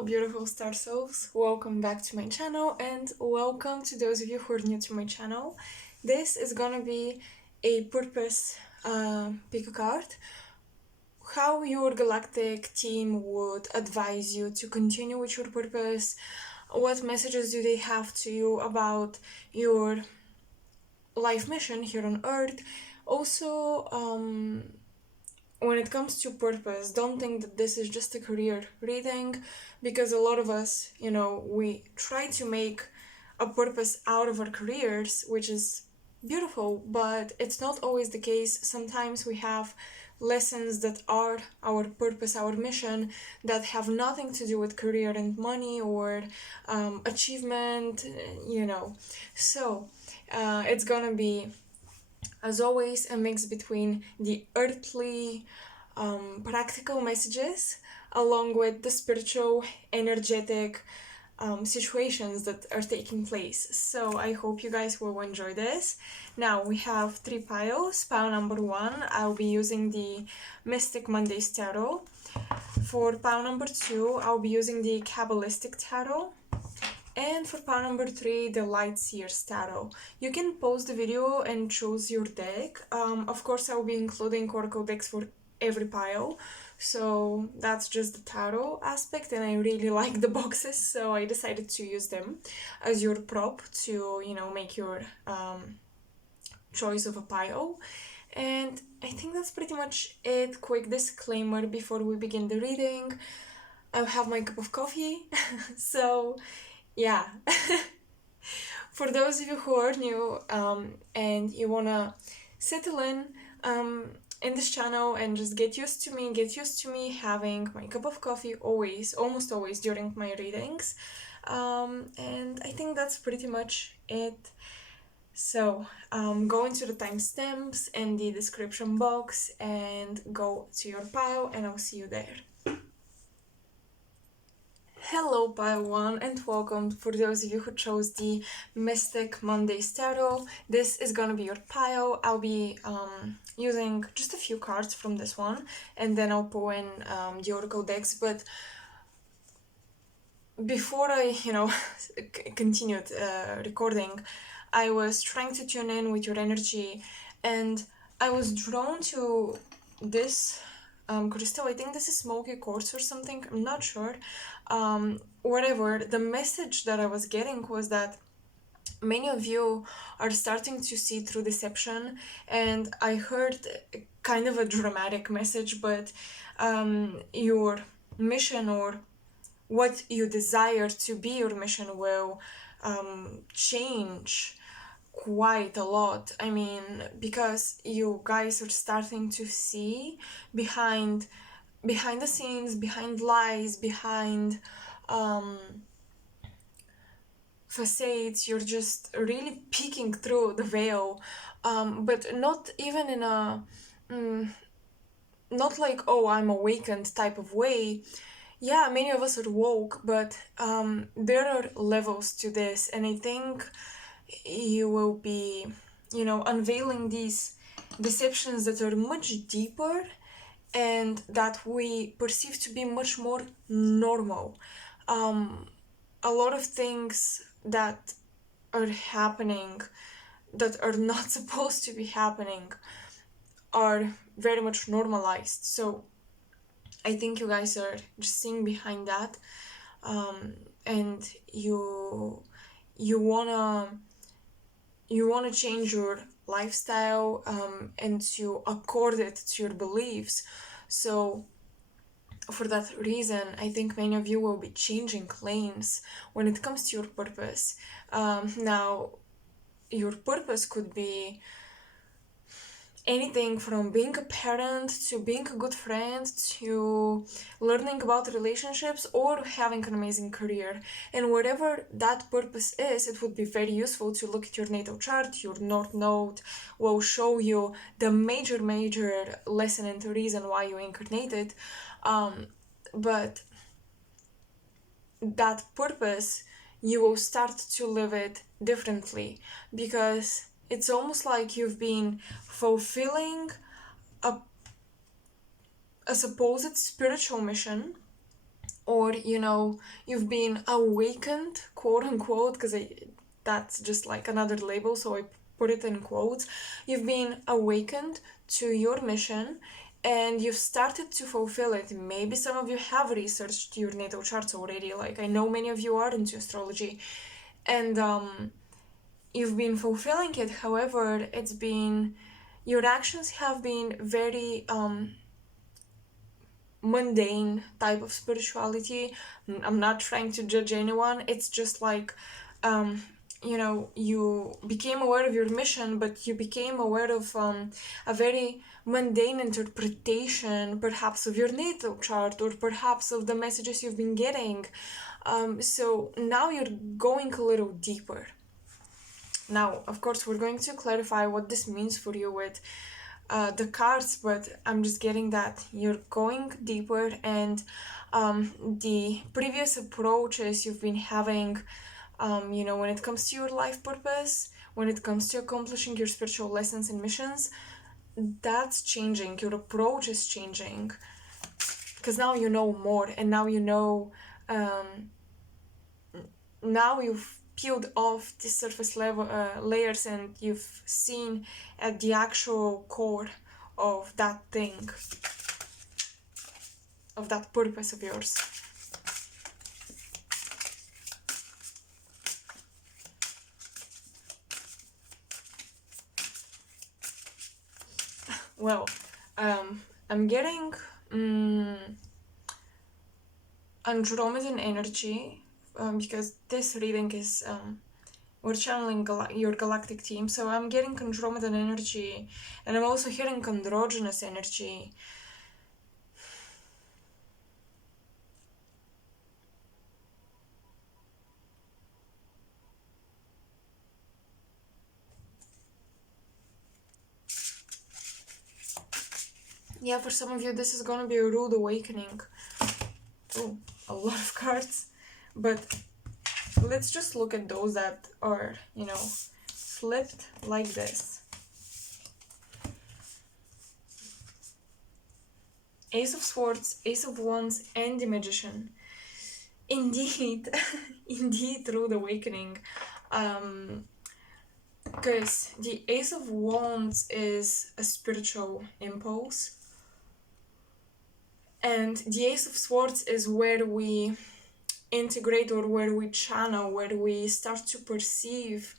Hello beautiful star souls, welcome back to my channel and welcome to those of you who are new to my channel. This is gonna be a purpose pick a card, how your galactic team would advise you to continue with your purpose, what messages do they have to you about your life mission here on earth. Also, when it comes to purpose, don't think that this is just a career reading, because a lot of us, we try to make a purpose out of our careers, which is beautiful, but it's not always the case. Sometimes we have lessons that are our purpose, our mission, that have nothing to do with career and money or achievement, So it's gonna be, as always, a mix between the earthly, practical messages along with the spiritual, energetic situations that are taking place. So I hope you guys will enjoy this. Now we have 3 piles. Pile number 1, I'll be using the Mystic Mondays Tarot. For pile number 2, I'll be using the Kabbalistic Tarot. And for pile number 3, the Light Seers Tarot. You can pause the video and choose your deck. Of course, I'll be including oracle decks for every pile, so that's just the tarot aspect, and I really like the boxes, so I decided to use them as your prop to, make your choice of a pile. And I think that's pretty much it. Quick disclaimer before we begin the reading. I have my cup of coffee, so yeah. For those of you who are new and you wanna settle in this channel and just get used to me having my cup of coffee always, almost always during my readings. And I think that's pretty much it. So go into the timestamps and the description box and go to your pile, and I'll see you there. Hello pile 1 and welcome for those of you who chose the Mystic Mondays Tarot. This is gonna be your pile. I'll be using just a few cards from this one, and then I'll pull in the oracle decks. But before I, continued recording, I was trying to tune in with your energy, and I was drawn to this crystal. I think this is smoky quartz or something, I'm not sure. Whatever, the message that I was getting was that many of you are starting to see through deception, and I heard kind of a dramatic message, but your mission, or what you desire to be your mission, will change quite a lot. I mean, because you guys are starting to see behind the scenes, behind lies, behind facades. You're just really peeking through the veil, but not even in a not like, oh, I'm awakened type of way. Yeah, many of us are woke, but there are levels to this, and I think you will be, unveiling these deceptions that are much deeper and that we perceive to be much more normal. A lot of things that are happening that are not supposed to be happening are very much normalized. So I think you guys are just seeing behind that, and you wanna change your lifestyle and to accord it to your beliefs. So for that reason, I think many of you will be changing lanes when it comes to your purpose. Now, your purpose could be anything from being a parent to being a good friend to learning about relationships or having an amazing career. And whatever that purpose is, it would be very useful to look at your natal chart. Your North Node will show you the major lesson and the reason why you incarnated. But that purpose, you will start to live it differently, because it's almost like you've been fulfilling a supposed spiritual mission, or you've been awakened, quote unquote, because that's just like another label, so I put it in quotes. You've been awakened to your mission and you've started to fulfill it. Maybe some of you have researched your natal charts already, like I know many of you are into astrology, and you've been fulfilling it. However, your actions have been very mundane type of spirituality. I'm not trying to judge anyone. It's just like, you became aware of your mission, but you became aware of a very mundane interpretation, perhaps of your natal chart, or perhaps of the messages you've been getting. So now you're going a little deeper. Now, of course, we're going to clarify what this means for you with the cards, but I'm just getting that you're going deeper, and the previous approaches you've been having, when it comes to your life purpose, when it comes to accomplishing your spiritual lessons and missions, that's changing. Your approach is changing because now you know more, and now now you've peeled off the surface level layers, and you've seen at the actual core of that thing, of that purpose of yours. Well, I'm getting Andromedan energy, because this reading is we're channeling your galactic team, so I'm getting Andromedan energy, and I'm also hearing androgynous energy. Yeah, for some of you this is gonna be a rude awakening. Oh, a lot of cards, but let's just look at those that are, flipped like this. Ace of Swords, Ace of Wands, and the Magician. Indeed, indeed, rude awakening. Because the Ace of Wands is a spiritual impulse, and the Ace of Swords is where we integrate, or where we channel, where we start to perceive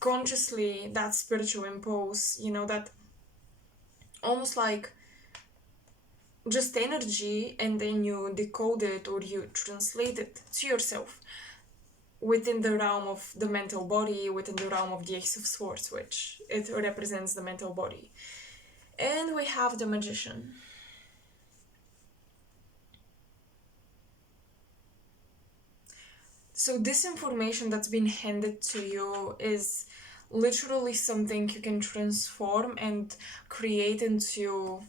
consciously that spiritual impulse, that almost like just energy, and then you decode it or you translate it to yourself within the realm of the mental body, within the realm of the Ace of Swords, which it represents the mental body. And we have the Magician. So this information that's been handed to you is literally something you can transform and create into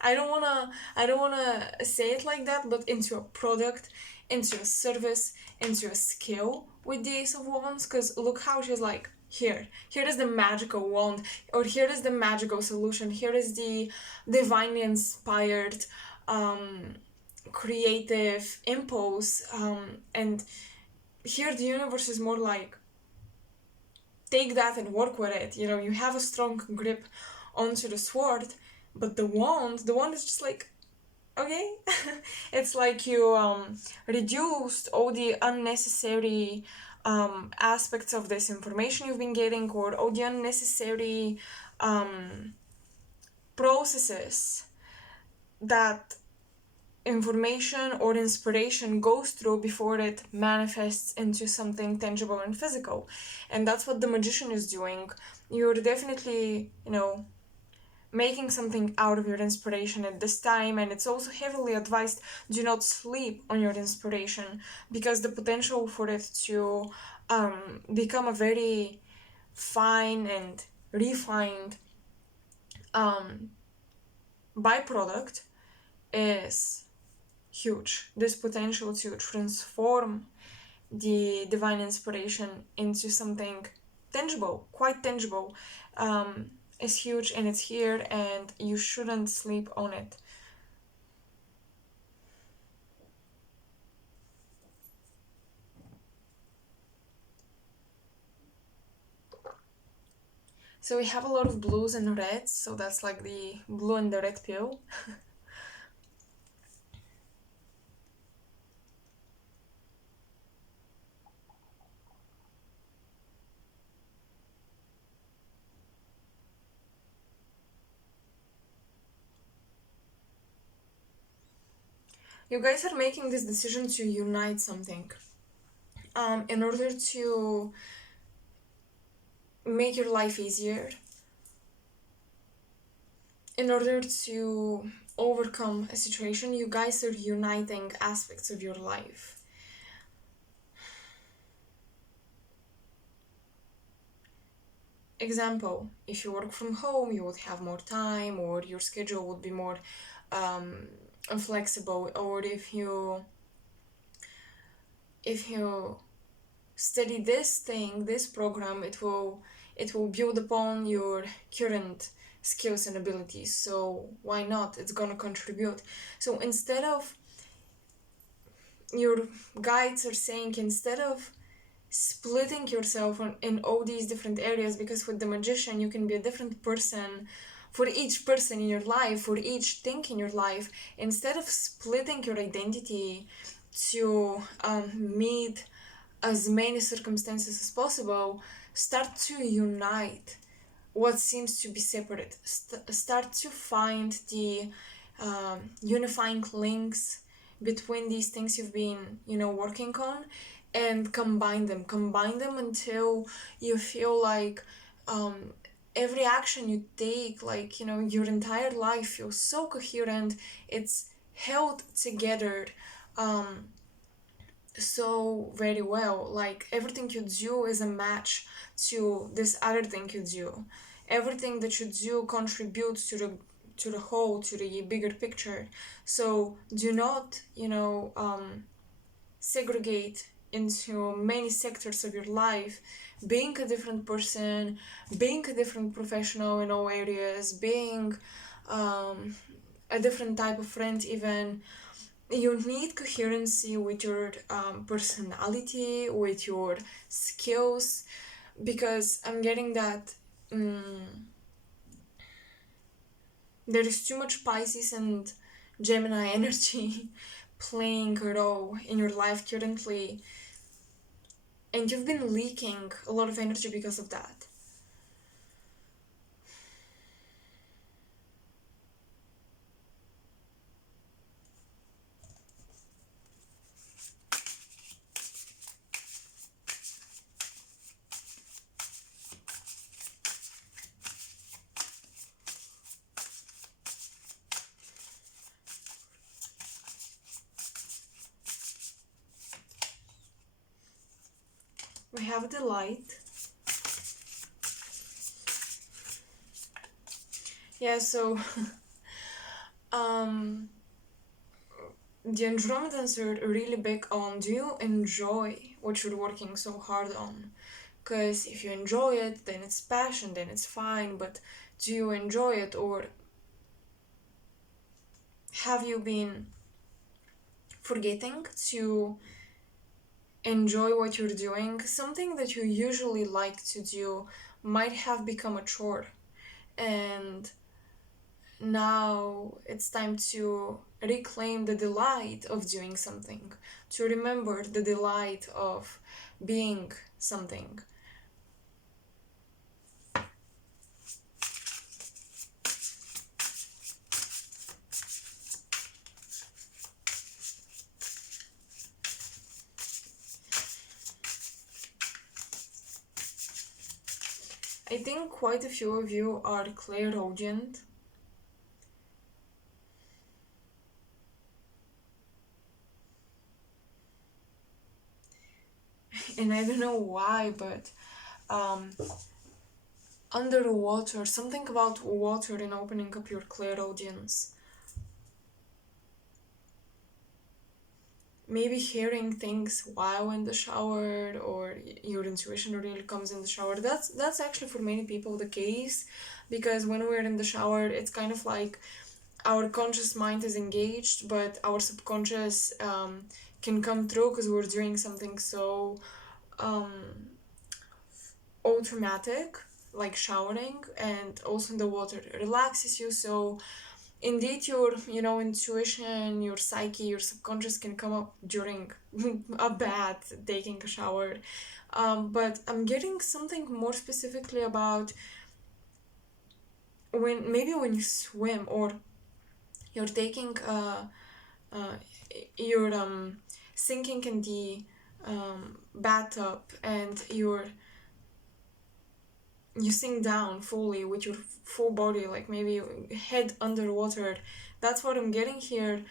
I don't wanna say it like that, but into a product, into a service, into a skill with the Ace of Wands. Because look how she's like, here is the magical wand, or here is the magical solution, here is the divinely inspired creative impulse, and here the universe is more like, take that and work with it. You have a strong grip onto the sword, but the wand is just like, okay. It's like you reduced all the unnecessary aspects of this information you've been getting, or all the unnecessary processes that information or inspiration goes through before it manifests into something tangible and physical. And that's what the Magician is doing. You're definitely, making something out of your inspiration at this time, and it's also heavily advised, do not sleep on your inspiration, because the potential for it to become a very fine and refined byproduct is huge. This potential to transform the divine inspiration into something tangible, quite tangible, is huge, and it's here, and you shouldn't sleep on it. So we have a lot of blues and reds, so that's like the blue and the red pill. You guys are making this decision to unite something, in order to make your life easier, in order to overcome a situation. You guys are uniting aspects of your life. Example, if you work from home, you would have more time, or your schedule would be more flexible. Or if you study this thing, this program, it will build upon your current skills and abilities. So why not? It's gonna contribute. So instead of, your guides are saying, instead of splitting yourself in all these different areas, because with the magician you can be a different person for each person in your life, for each thing in your life. Instead of splitting your identity to meet as many circumstances as possible, start to unite what seems to be separate. Start to find the unifying links between these things you've been, working on, and combine them until you feel like every action you take, like, your entire life feels so coherent. It's held together um, so very well. Like, everything you do is a match to this other thing you do. Everything that you do contributes to the whole, to the bigger picture. So do not, segregate into many sectors of your life, being a different person, being a different professional in all areas, being a different type of friend even. You need coherency with your personality, with your skills, because I'm getting that there is too much Pisces and Gemini energy playing a role in your life currently, and you've been leaking a lot of energy because of that. We have the light. Yeah, so the Andromedans are really big on, do you enjoy what you're working so hard on? Because if you enjoy it, then it's passion, then it's fine, but do you enjoy it, or have you been forgetting to enjoy what you're doing? Something that you usually like to do might have become a chore, and now it's time to reclaim the delight of doing something, to remember the delight of being something. I think quite a few of you are clairaudient. And I don't know why, but underwater, something about water and opening up your clairaudience. Maybe hearing things while in the shower, or your intuition really comes in the shower. That's actually for many people the case, because when we're in the shower, it's kind of like our conscious mind is engaged, but our subconscious can come through because we're doing something so automatic. like showering, and also the water relaxes you. So indeed your intuition, your psyche, your subconscious can come up during a bath, taking a shower. But I'm getting something more specifically about when you swim, or you're taking uh, you're sinking in the bathtub, and you sink down fully with your full body, like maybe head underwater. That's what I'm getting here.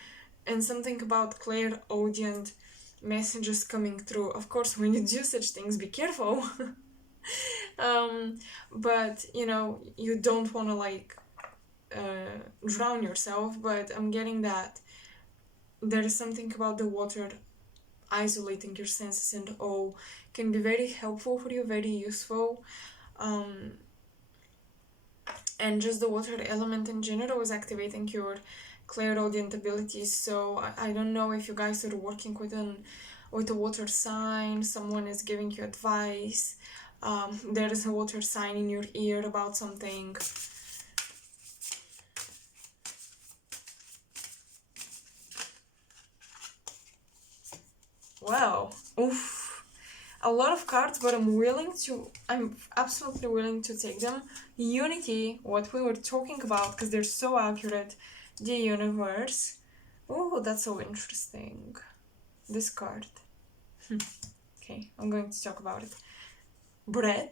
And something about clairaudient messages coming through. Of course, when you do such things, be careful. But you don't want to drown yourself. But I'm getting that there is something about the water isolating your senses, and can be very helpful for you, very useful. um, and just the water element in general is activating your clairaudient abilities. So I don't know if you guys are working with a water sign, someone is giving you advice, there is a water sign in your ear about something. Wow. Oof. A lot of cards, but I'm absolutely willing to take them. Unity, what we were talking about, because they're so accurate. The universe. Oh, that's so interesting. This card. Okay, I'm going to talk about it. Bread.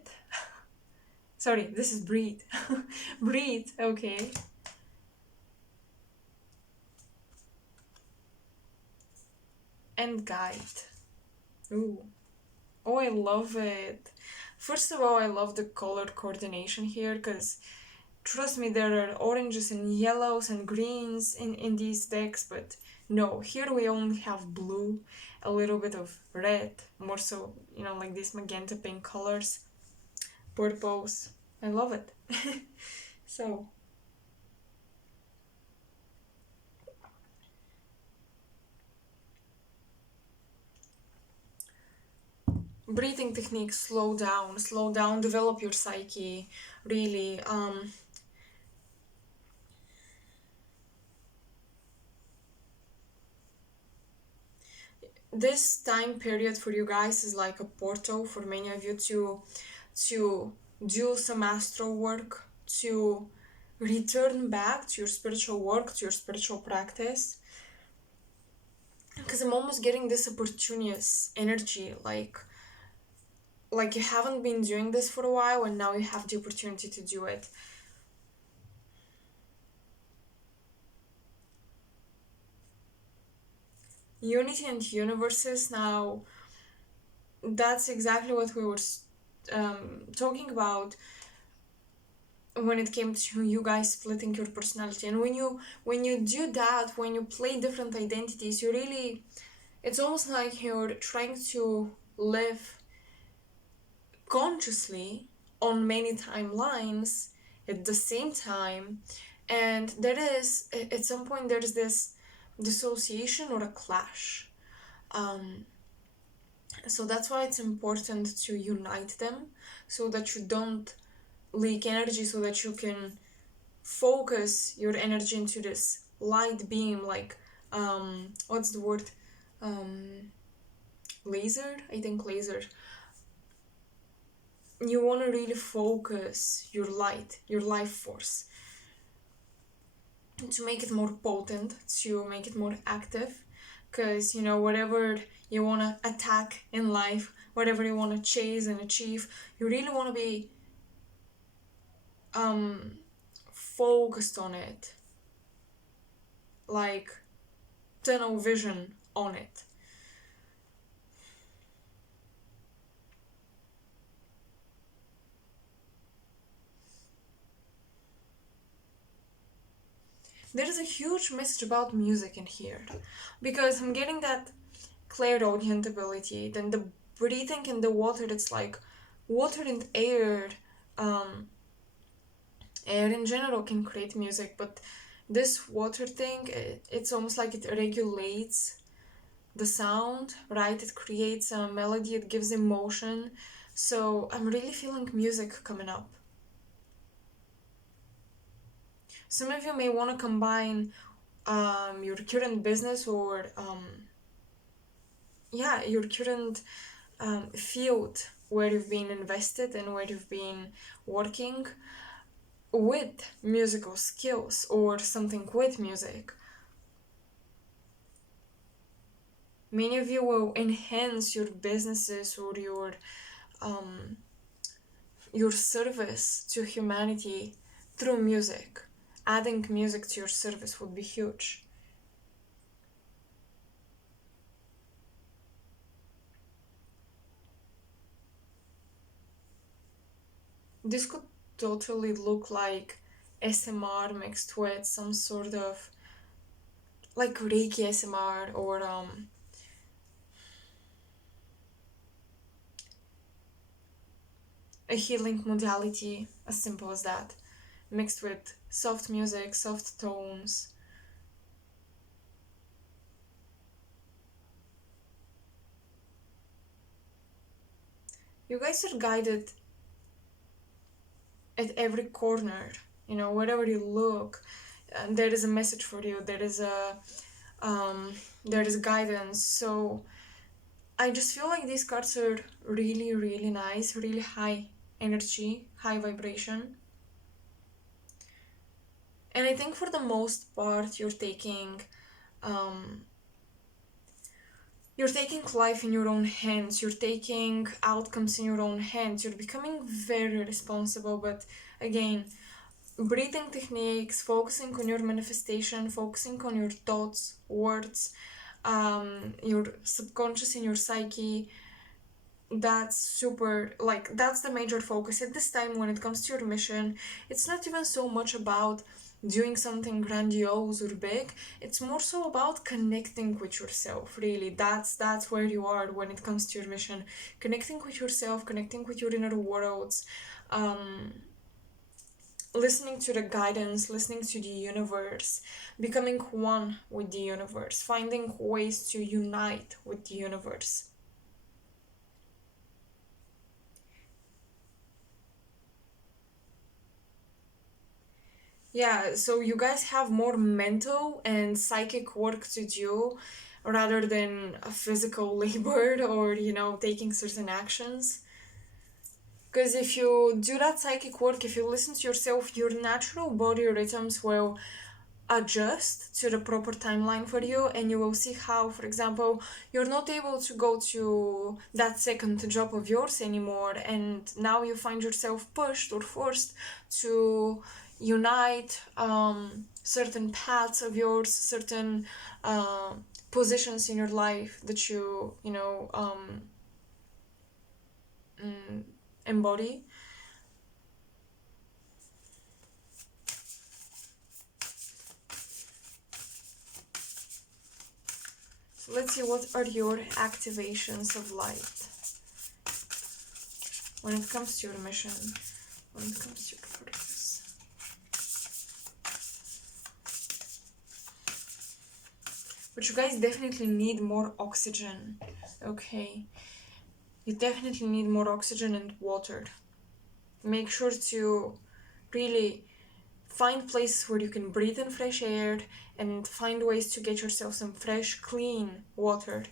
Sorry, this is breathe. Breathe, okay. And guide. Ooh. Oh, I love it. First of all, I love the color coordination here, because trust me, there are oranges and yellows and greens in these decks, but no, here we only have blue, a little bit of red, more so, like these magenta pink colors, purples. I love it. So, breathing techniques, slow down, develop your psyche, really. This time period for you guys is like a portal for many of you to do some astral work, to return back to your spiritual work, to your spiritual practice. Because I'm almost getting this opportunist energy, like you haven't been doing this for a while, and now you have the opportunity to do it. Unity and universes, now that's exactly what we were talking about when it came to you guys splitting your personality. And when you do that, when you play different identities, you really, it's almost like you're trying to live consciously on many timelines at the same time. And there is, at some point, there's this dissociation or a clash. So that's why it's important to unite them, so that you don't leak energy, so that you can focus your energy into this light beam, like what's the word, laser, I think laser. You want to really focus your light, your life force, to make it more potent, to make it more active. Because whatever you want to attack in life, whatever you want to chase and achieve, you really want to be focused on it, like tunnel vision on it. There is a huge message about music in here, because I'm getting that clairaudient ability. Then the breathing in the water, it's like water and air. Air in general can create music, but this water thing, it's almost like it regulates the sound, right? It creates a melody, it gives emotion. So I'm really feeling music coming up. Some of you may want to combine your current business or your current field where you've been invested and where you've been working with musical skills or something with music. Many of you will enhance your businesses or your service to humanity through music. Adding music to your service would be huge. This could totally look like SMR mixed with some sort of like Reiki SMR or a healing modality, as simple as that, mixed with soft music, soft tones. You guys are guided at every corner, wherever you look, there is a message for you, there is guidance. So I just feel like these cards are really, really nice, really high energy, high vibration. And I think for the most part, you're taking life in your own hands, you're taking outcomes in your own hands, you're becoming very responsible. But again, breathing techniques, focusing on your manifestation, focusing on your thoughts, words, your subconscious and your psyche, that's super, like, that's the major focus at this time when it comes to your mission. It's not even so much about doing something grandiose or big. It's more so about connecting with yourself, really. That's where you are when it comes to your mission. Connecting with yourself, connecting with your inner worlds, listening to the guidance, listening to the universe, becoming one with the universe, finding ways to unite with the universe. Yeah, so you guys have more mental and psychic work to do rather than a physical labor or, taking certain actions. Because if you do that psychic work, if you listen to yourself, your natural body rhythms will adjust to the proper timeline for you, and you will see how, for example, you're not able to go to that second job of yours anymore, and now you find yourself pushed or forced to unite certain paths of yours, certain positions in your life that embody. So let's see, what are your activations of light when it comes to your mission, when it comes to your purpose. But you guys definitely need more oxygen, okay? You definitely need more oxygen and water. Make sure to really find places where you can breathe in fresh air and find ways to get yourself some fresh, clean water.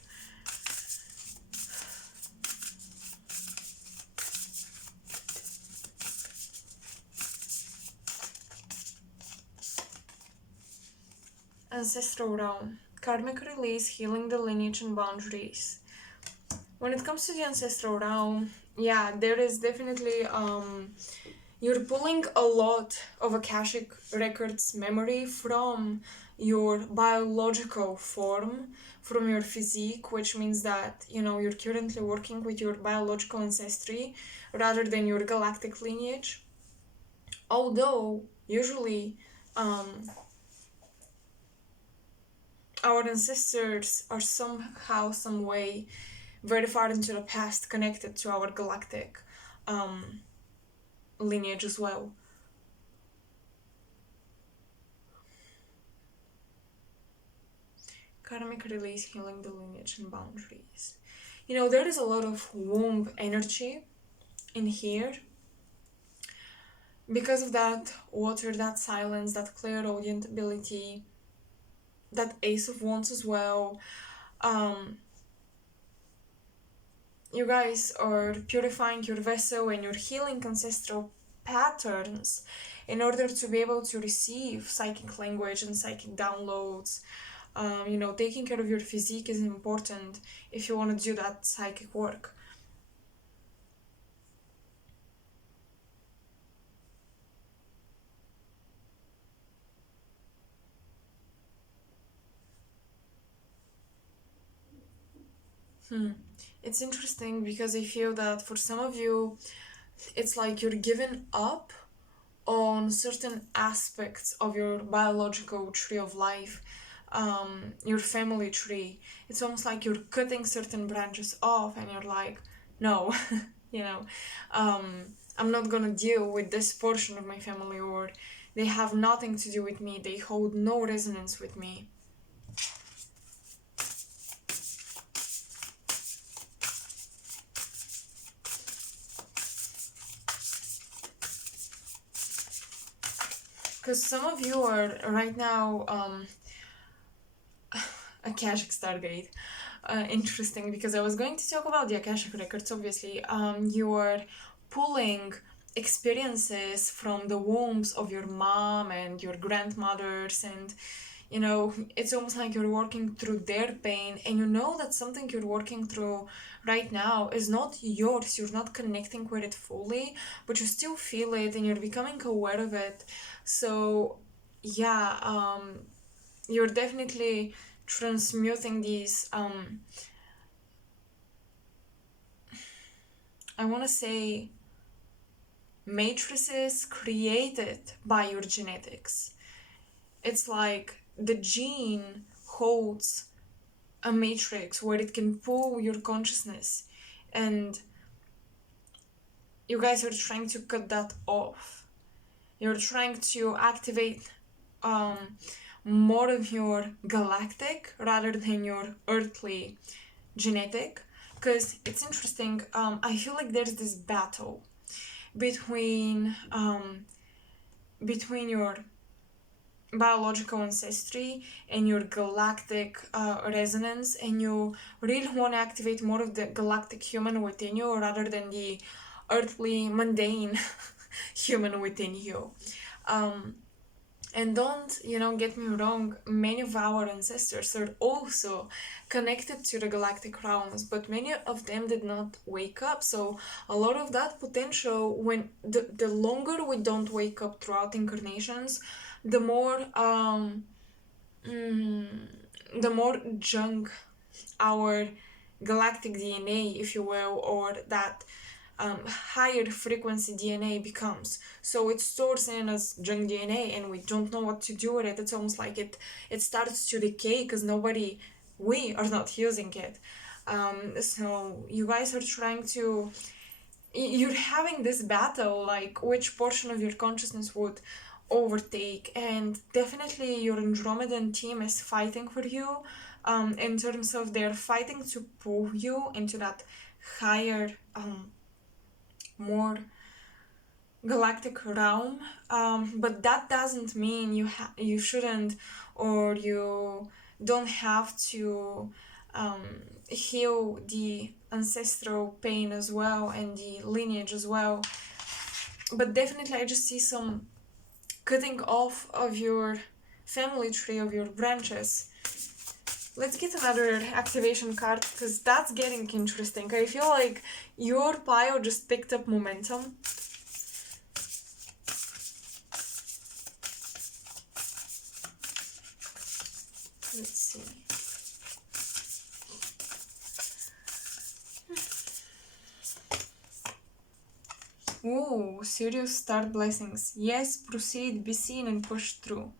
Ancestral realm. Karmic release, healing the lineage and boundaries. When it comes to the ancestral realm, yeah, there is definitely you're pulling a lot of Akashic records memory from your biological form, from your physique, which means that you're currently working with your biological ancestry rather than your galactic lineage. Although usually our ancestors are somehow, some way, very far into the past, connected to our galactic lineage as well. Karmic release, healing the lineage and boundaries. There is a lot of womb energy in here. because of that water, that silence, that clairaudient ability, that Ace of Wands as well, um, you guys are purifying your vessel and you're healing ancestral patterns in order to be able to receive psychic language and psychic downloads. Taking care of your physique is important if you want to do that psychic work. It's interesting because I feel that for some of you, it's like you're giving up on certain aspects of your biological tree of life, your family tree. It's almost like you're cutting certain branches off and you're like, no, you know, um, I'm not gonna deal with this portion of my family, or they have nothing to do with me, they hold no resonance with me. Because some of you are right now Akashic Stargate. Interesting, because I was going to talk about the Akashic records, obviously. You are pulling experiences from the wombs of your mom and your grandmothers, and it's almost like you're working through their pain, and you know that something you're working through right now is not yours. You're not connecting with it fully, but you still feel it and you're becoming aware of it. So, yeah, you're definitely transmuting these I want to say matrices created by your genetics. It's like the gene holds a matrix where it can pull your consciousness, and you guys are trying to cut that off. You're trying to activate um, more of your galactic rather than your earthly genetic, because it's interesting. I feel like there's this battle between your biological ancestry and your galactic resonance, and you really want to activate more of the galactic human within you rather than the earthly mundane human within you. And don't, get me wrong, many of our ancestors are also connected to the galactic realms, but many of them did not wake up. So a lot of that potential, when the longer we don't wake up throughout incarnations, the more the more junk our galactic DNA, if you will, or that higher frequency DNA becomes. So it stores in as junk DNA, and we don't know what to do with it. It's almost like it starts to decay because we are not using it. So you guys are trying to, you're having this battle, like which portion of your consciousness would overtake, and definitely your Andromedan team is fighting for you, in terms of they're fighting to pull you into that higher, more galactic realm, but that doesn't mean you shouldn't, or you don't have to heal the ancestral pain as well and the lineage as well. But definitely I just see some cutting off of your family tree, of your branches. Let's get another activation card, because that's getting interesting. I feel like your pile just picked up momentum. Let's see. Ooh, serious start blessings. Yes, proceed, be seen, and push through.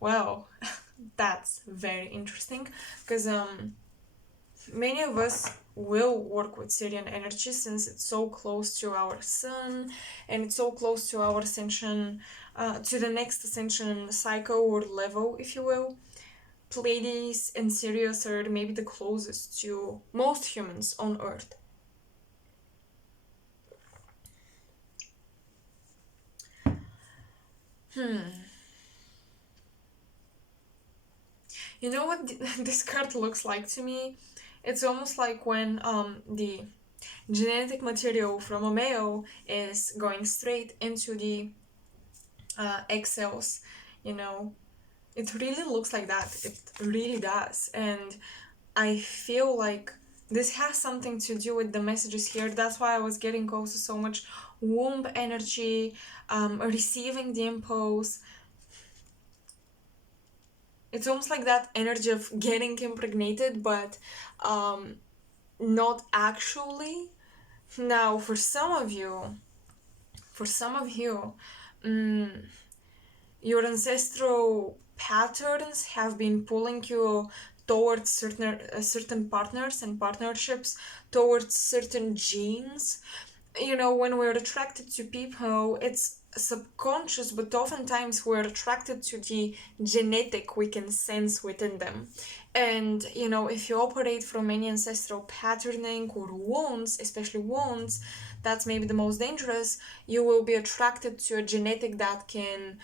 Well, that's very interesting, because many of us will work with Syrian energy since it's so close to our sun, and it's so close to our ascension, to the next ascension cycle or level, if you will. Pleiades and Sirius are maybe the closest to most humans on Earth. You know what this card looks like to me? It's almost like when the genetic material from a male is going straight into the egg cells, you know. It really looks like that. It really does. And I feel like this has something to do with the messages here. That's why I was getting also so much womb energy, receiving the impulse. It's almost like that energy of getting impregnated, but not actually. Now, for some of you, your ancestral patterns have been pulling you towards certain partners and partnerships, towards certain genes. You know, when we're attracted to people, it's subconscious, but oftentimes we're attracted to the genetic we can sense within them. And you know, if you operate from any ancestral patterning or wounds, especially wounds, that's maybe the most dangerous. You will be attracted to a genetic that can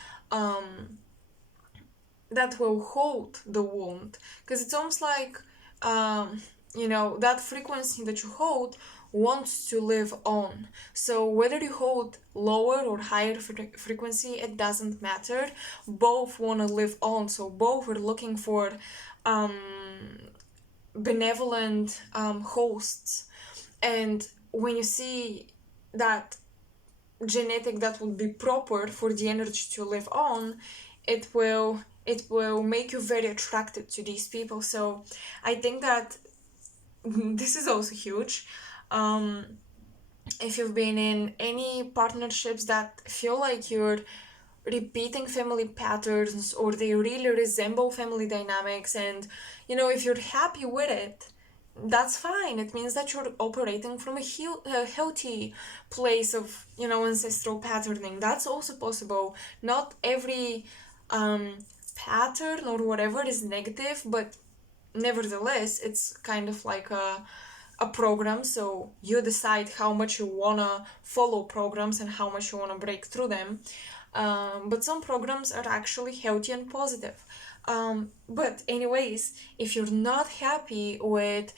that will hold the wound, because it's almost like you know, that frequency that you hold wants to live on. So whether you hold lower or higher frequency, it doesn't matter. Both want to live on. So both are looking for benevolent hosts. And when you see that genetic that would be proper for the energy to live on, it will make you very attracted to these people. So I think that this is also huge. If you've been in any partnerships that feel like you're repeating family patterns or they really resemble family dynamics, and you know, if you're happy with it, that's fine. It means that you're operating from a healthy place of, you know, ancestral patterning. That's also possible. Not every pattern or whatever is negative, but nevertheless, it's kind of like a program. So you decide how much you wanna follow programs and how much you wanna break through them. But some programs are actually healthy and positive. But anyways, if you're not happy with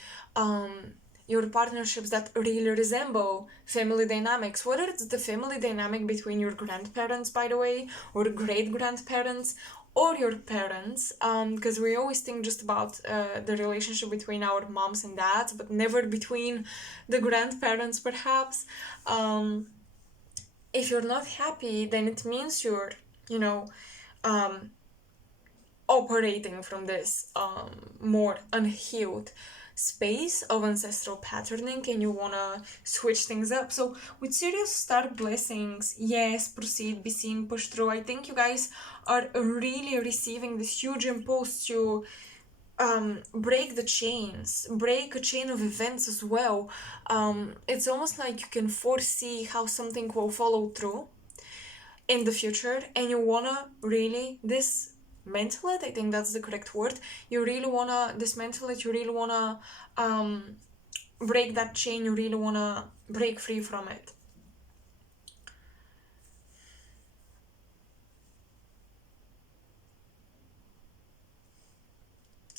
your partnerships that really resemble family dynamics, whether it's the family dynamic between your grandparents, by the way, or great grandparents, or your parents, because we always think just about the relationship between our moms and dads, but never between the grandparents, perhaps. If you're not happy, then it means you're, you know, operating from this more unhealed space of ancestral patterning, and you want to switch things up. So with serious star blessings, yes, proceed, be seen, push through, I think you guys are really receiving this huge impulse to break the chains, break a chain of events as well. It's almost like you can foresee how something will follow through in the future, and you wanna really dismantle it. I think that's the correct word. You really wanna dismantle it. You really wanna break that chain. You really wanna break free from it.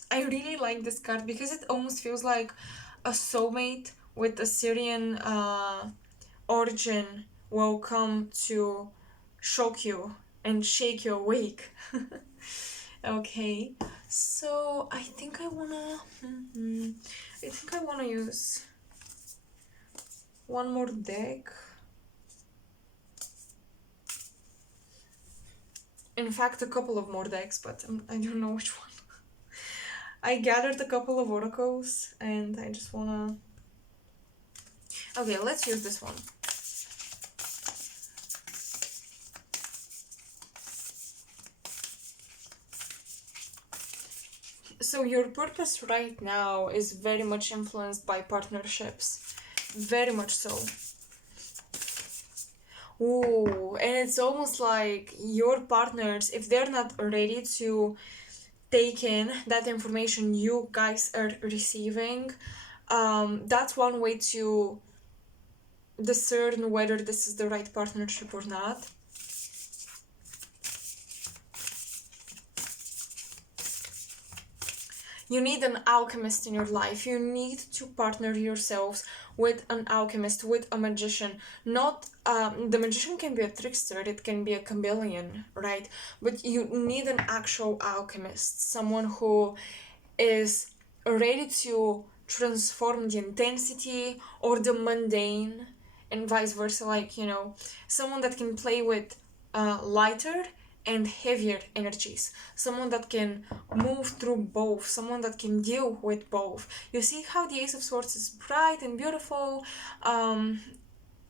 I really like this card because it almost feels like a soulmate with a Syrian origin will come to shock you and shake you awake. Okay, so I think I wanna use one more deck. In fact, a couple of more decks, but I don't know which one. I gathered a couple of oracles and I just wanna... Okay, let's use this one. So your purpose right now is very much influenced by partnerships. Very much so. Ooh, and it's almost like your partners, if they're not ready to take in that information you guys are receiving, that's one way to discern whether this is the right partnership or not. You need an alchemist in your life. You need to partner yourselves with an alchemist, with a magician. Not the magician can be a trickster, it can be a chameleon, right? But you need an actual alchemist, someone who is ready to transform the intensity or the mundane and vice versa, like, someone that can play with lighter and heavier energies, someone that can move through both, someone that can deal with both. You see how the Ace of Swords is bright and beautiful, and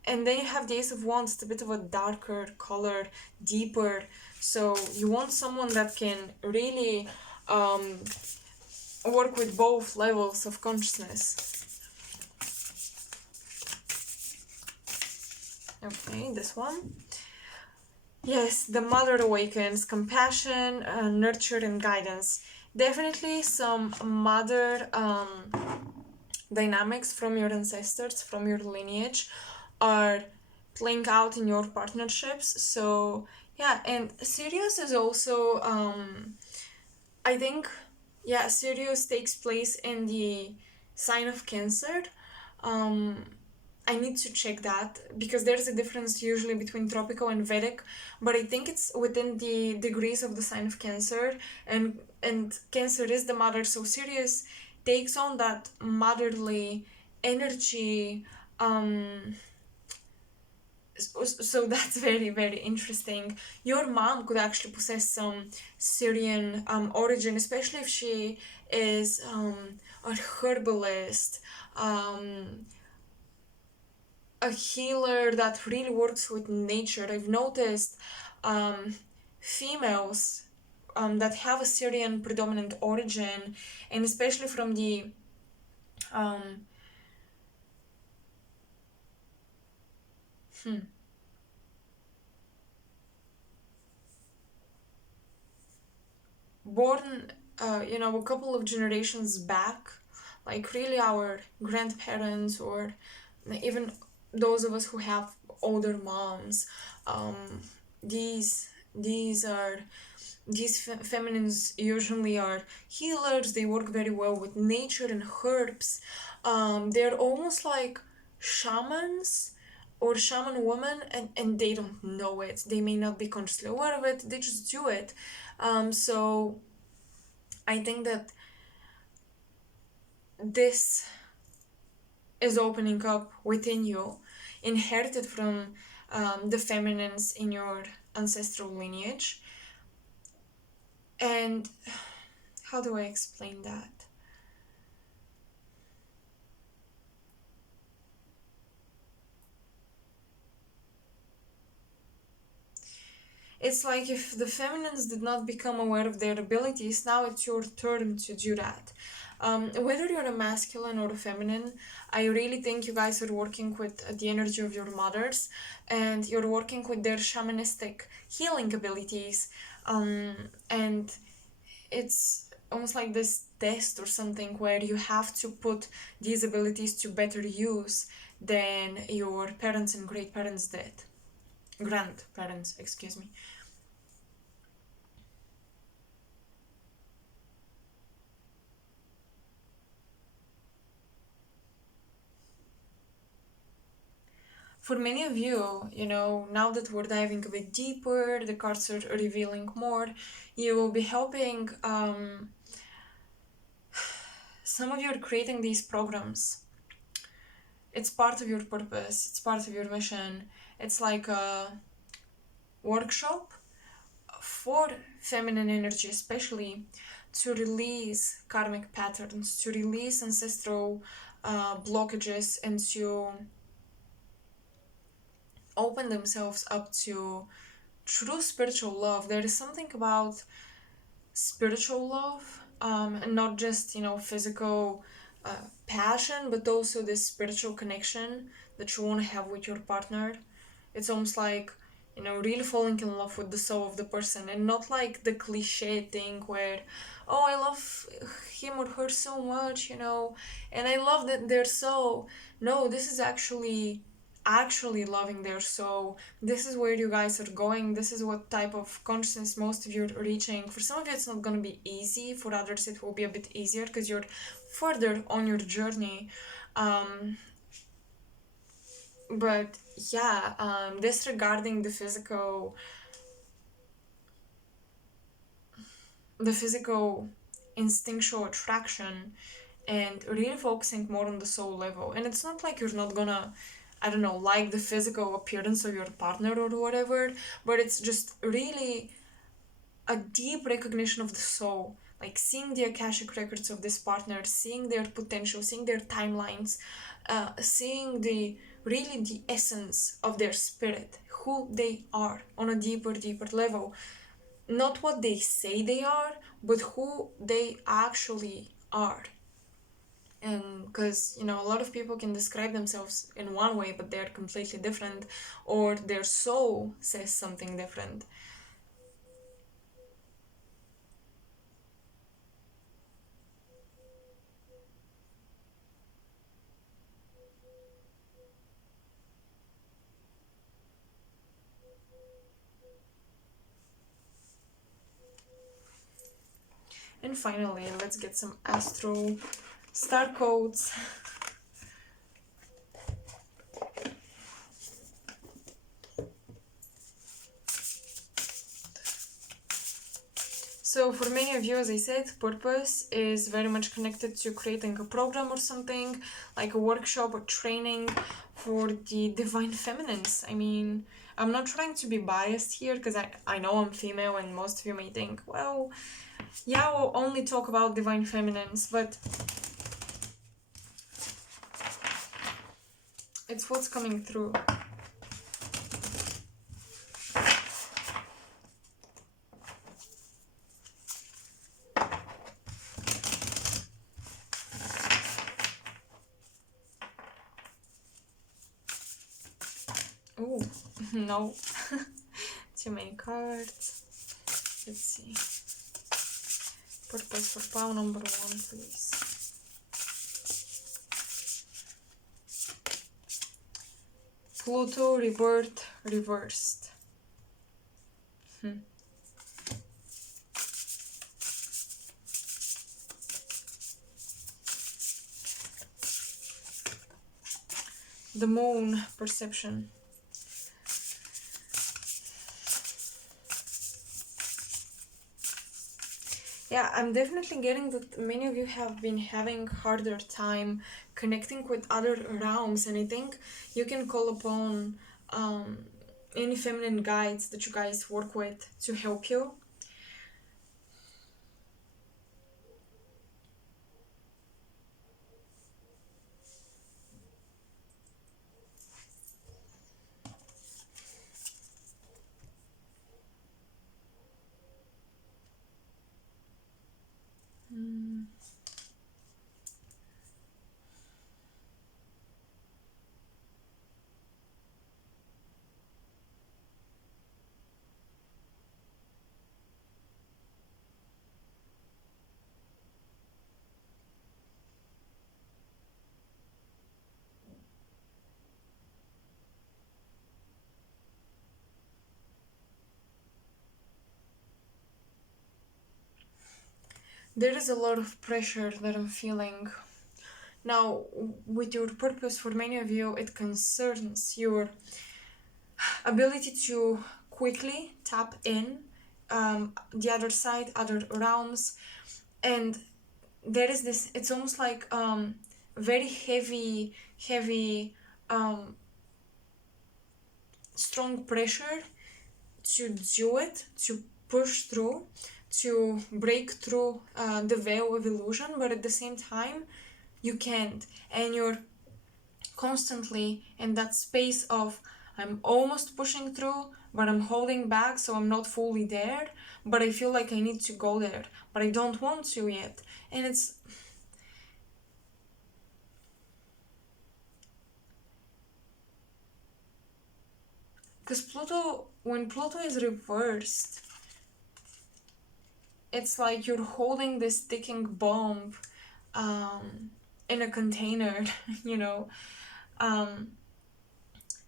then you have the Ace of Wands, it's a bit of a darker color, deeper. So you want someone that can really work with both levels of consciousness. Okay, this one. Yes, the mother awakens, compassion, nurture, and guidance. Definitely some mother dynamics from your ancestors, from your lineage, are playing out in your partnerships. So, yeah, and Sirius is also, I think, yeah, Sirius takes place in the sign of Cancer. Um, I need to check that because there's a difference usually between tropical and Vedic, but I think it's within the degrees of the sign of Cancer, and Cancer is the mother, so Sirius takes on that motherly energy. So that's very, very interesting. Your mom could actually possess some Syrian origin, especially if she is a herbalist, a healer that really works with nature. I've noticed females that have a Syrian predominant origin, and especially from the um, born, a couple of generations back, like really our grandparents or even those of us who have older moms. Um, these are these feminines usually are healers. They work very well with nature and herbs. They're almost like shamans or shaman women, and they don't know it. They may not be consciously aware of it, they just do it. So I think that this is opening up within you, inherited from the feminines in your ancestral lineage. And how do I explain that? It's like if the feminines did not become aware of their abilities, now it's your turn to do that. Whether you're a masculine or a feminine, I really think you guys are working with the energy of your mothers, and you're working with their shamanistic healing abilities. And it's almost like this test or something where you have to put these abilities to better use than your parents and great parents did. Grandparents, excuse me. For many of you, now that we're diving a bit deeper, the cards are revealing more, you will be helping some of you are creating these programs. It's part of your purpose, it's part of your mission. It's like a workshop for feminine energy, especially to release karmic patterns, to release ancestral blockages, and to open themselves up to true spiritual love. There is something about spiritual love, and not just, physical passion, but also this spiritual connection that you want to have with your partner. It's almost like, really falling in love with the soul of the person, and not like the cliche thing where, oh, I love him or her so much, and I love that their soul. No, this is actually actually loving their soul. This is where you guys are going. This is what type of consciousness most of you are reaching. For some of you, it's not going to be easy. For others, it will be a bit easier because you're further on your journey. But yeah, disregarding the physical instinctual attraction and really focusing more on the soul level. And it's not like you're not gonna, I don't know, like the physical appearance of your partner or whatever, but it's just really a deep recognition of the soul. Like seeing the Akashic records of this partner, seeing their potential, seeing their timelines, seeing really the essence of their spirit, who they are on a deeper level. Not what they say they are, but who they actually are. And because a lot of people can describe themselves in one way, but they're completely different, or their soul says something different. And finally, let's get some astro star codes. So for many of you, as I said, purpose is very much connected to creating a program or something, like a workshop or training for the divine feminines. I mean, I'm not trying to be biased here because I know I'm female and most of you may think, well, yeah, we'll only talk about divine feminines, but it's what's coming through. Oh, no. Too many cards. Let's see. Purpose for pile number 1, please. Pluto rebirth reversed. The moon perception. Yeah, I'm definitely getting that many of you have been having harder time connecting with other realms, and I think you can call upon any feminine guides that you guys work with to help you. There is a lot of pressure that I'm feeling. Now, with your purpose, for many of you, it concerns your ability to quickly tap in the other side, other realms, and there is this, it's almost like very heavy strong pressure to do it, to push through, to break through the veil of illusion, but at the same time you can't, and you're constantly in that space of I'm almost pushing through, but I'm holding back, so I'm not fully there, but I feel like I need to go there, but I don't want to yet. And it's because when Pluto is reversed, it's like you're holding this ticking bomb in a container, you know.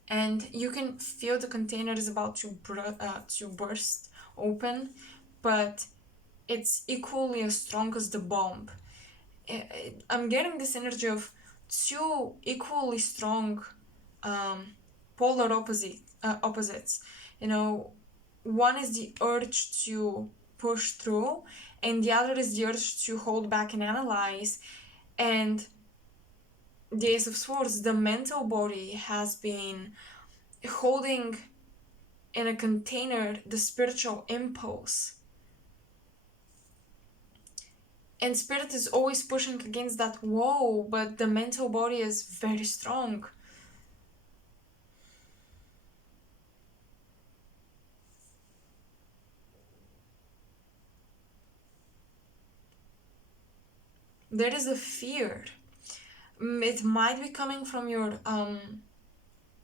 and you can feel the container is about to burst open, but it's equally as strong as the bomb. I'm getting this energy of two equally strong um, polar opposites. You know, one is the urge to push through, and the other is the urge to hold back and analyze. And the Ace of Swords, the mental body has been holding in a container the spiritual impulse. And spirit is always pushing against that wall, but the mental body is very strong. There is a fear. It might be coming from your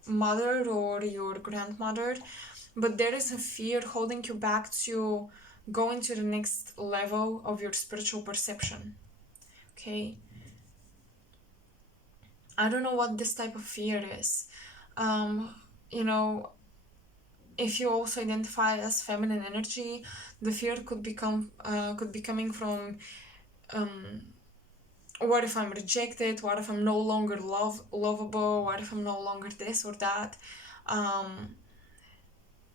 mother or your grandmother, but there is a fear holding you back to going to the next level of your spiritual perception. Okay? I don't know what this type of fear is. You know, if you also identify as feminine energy, the fear could be coming from what if I'm rejected? What if I'm no longer lovable? What if I'm no longer this or that? Um,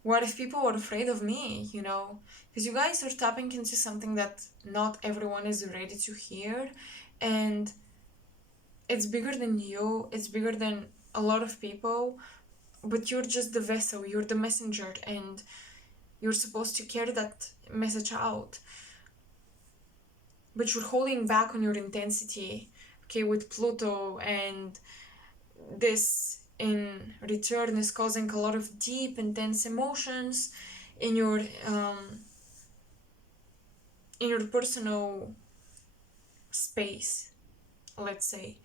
what if people are afraid of me? You know, because you guys are tapping into something that not everyone is ready to hear, and it's bigger than you. It's bigger than a lot of people, but you're just the vessel. You're the messenger, and you're supposed to carry that message out. But you're holding back on your intensity, okay, with Pluto, and this in return is causing a lot of deep, intense emotions in your personal space, let's say.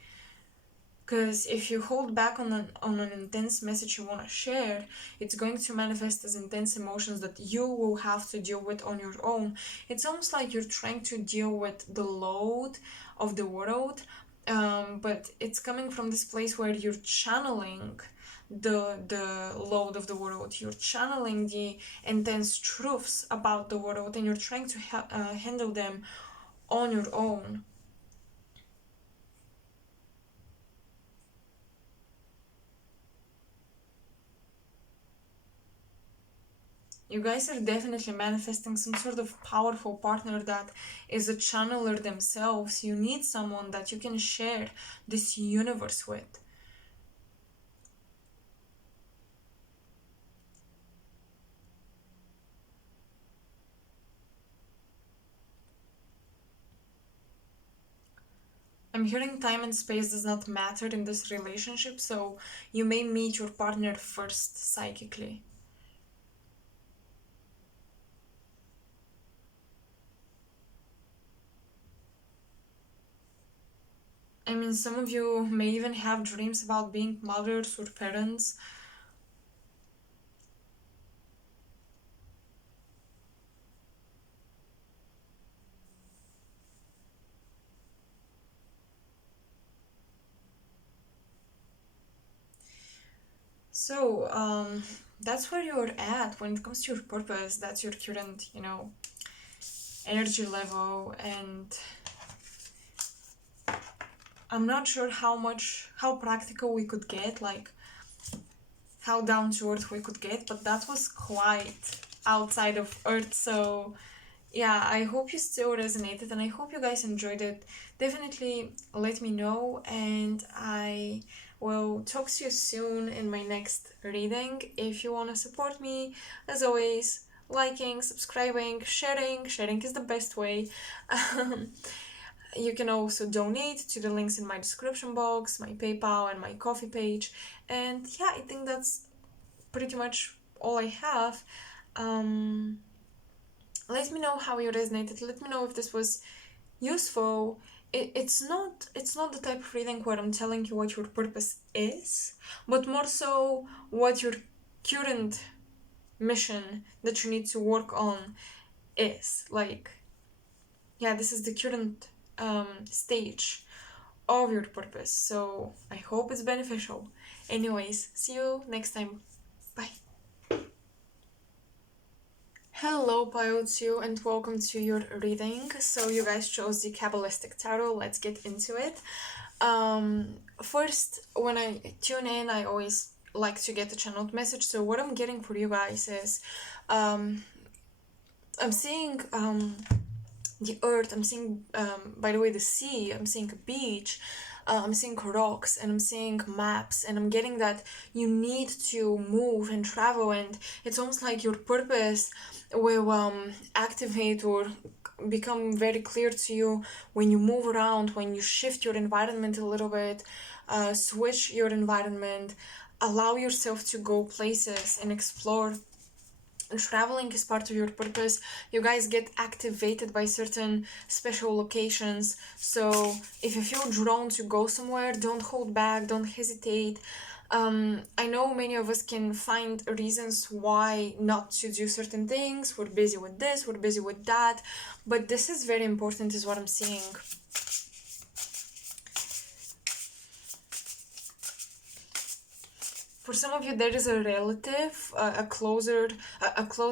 Because if you hold back on an intense message you want to share, it's going to manifest as intense emotions that you will have to deal with on your own. It's almost like you're trying to deal with the load of the world, but it's coming from this place where you're channeling the load of the world. You're channeling the intense truths about the world, and you're trying to handle them on your own. You guys are definitely manifesting some sort of powerful partner that is a channeler themselves. You need someone that you can share this universe with. I'm hearing time and space does not matter in this relationship, so you may meet your partner first psychically. I mean, some of you may even have dreams about being mothers or parents. So, that's where you're at when it comes to your purpose. That's your current, energy level, and I'm not sure how practical we could get, like how down to earth we could get, but that was quite outside of earth. So yeah, I hope you still resonated, and I hope you guys enjoyed it. Definitely let me know, and I will talk to you soon in my next reading. If you want to support me, as always, liking, subscribing, sharing is the best way. You can also donate to the links in my description box, my PayPal, and my Coffee page. And yeah, I think that's pretty much all I have. Let me know how you resonated. Let me know if this was useful. It's not the type of reading where I'm telling you what your purpose is, but more so what your current mission that you need to work on is. Like, yeah, this is the current stage of your purpose. So I hope it's beneficial. Anyways, see you next time. Bye. Hello, Paiotsu, and welcome to your reading. So you guys chose the Kabbalistic Tarot. Let's get into it. First, when I tune in, I always like to get a channeled message. So what I'm getting for you guys is, I'm seeing the earth. I'm seeing, by the way, the sea. I'm seeing a beach. I'm seeing rocks, and I'm seeing maps, and I'm getting that you need to move and travel, and it's almost like your purpose will activate or become very clear to you when you move around, when you shift your environment a little bit, switch your environment, allow yourself to go places and explore. Traveling is part of your purpose. You guys get activated by certain special locations. So if you feel drawn to go somewhere, don't hold back, don't hesitate. I know many of us can find reasons why not to do certain things. We're busy with this, we're busy with that, but this is very important, is what I'm seeing. For some of you, there is a relative, a close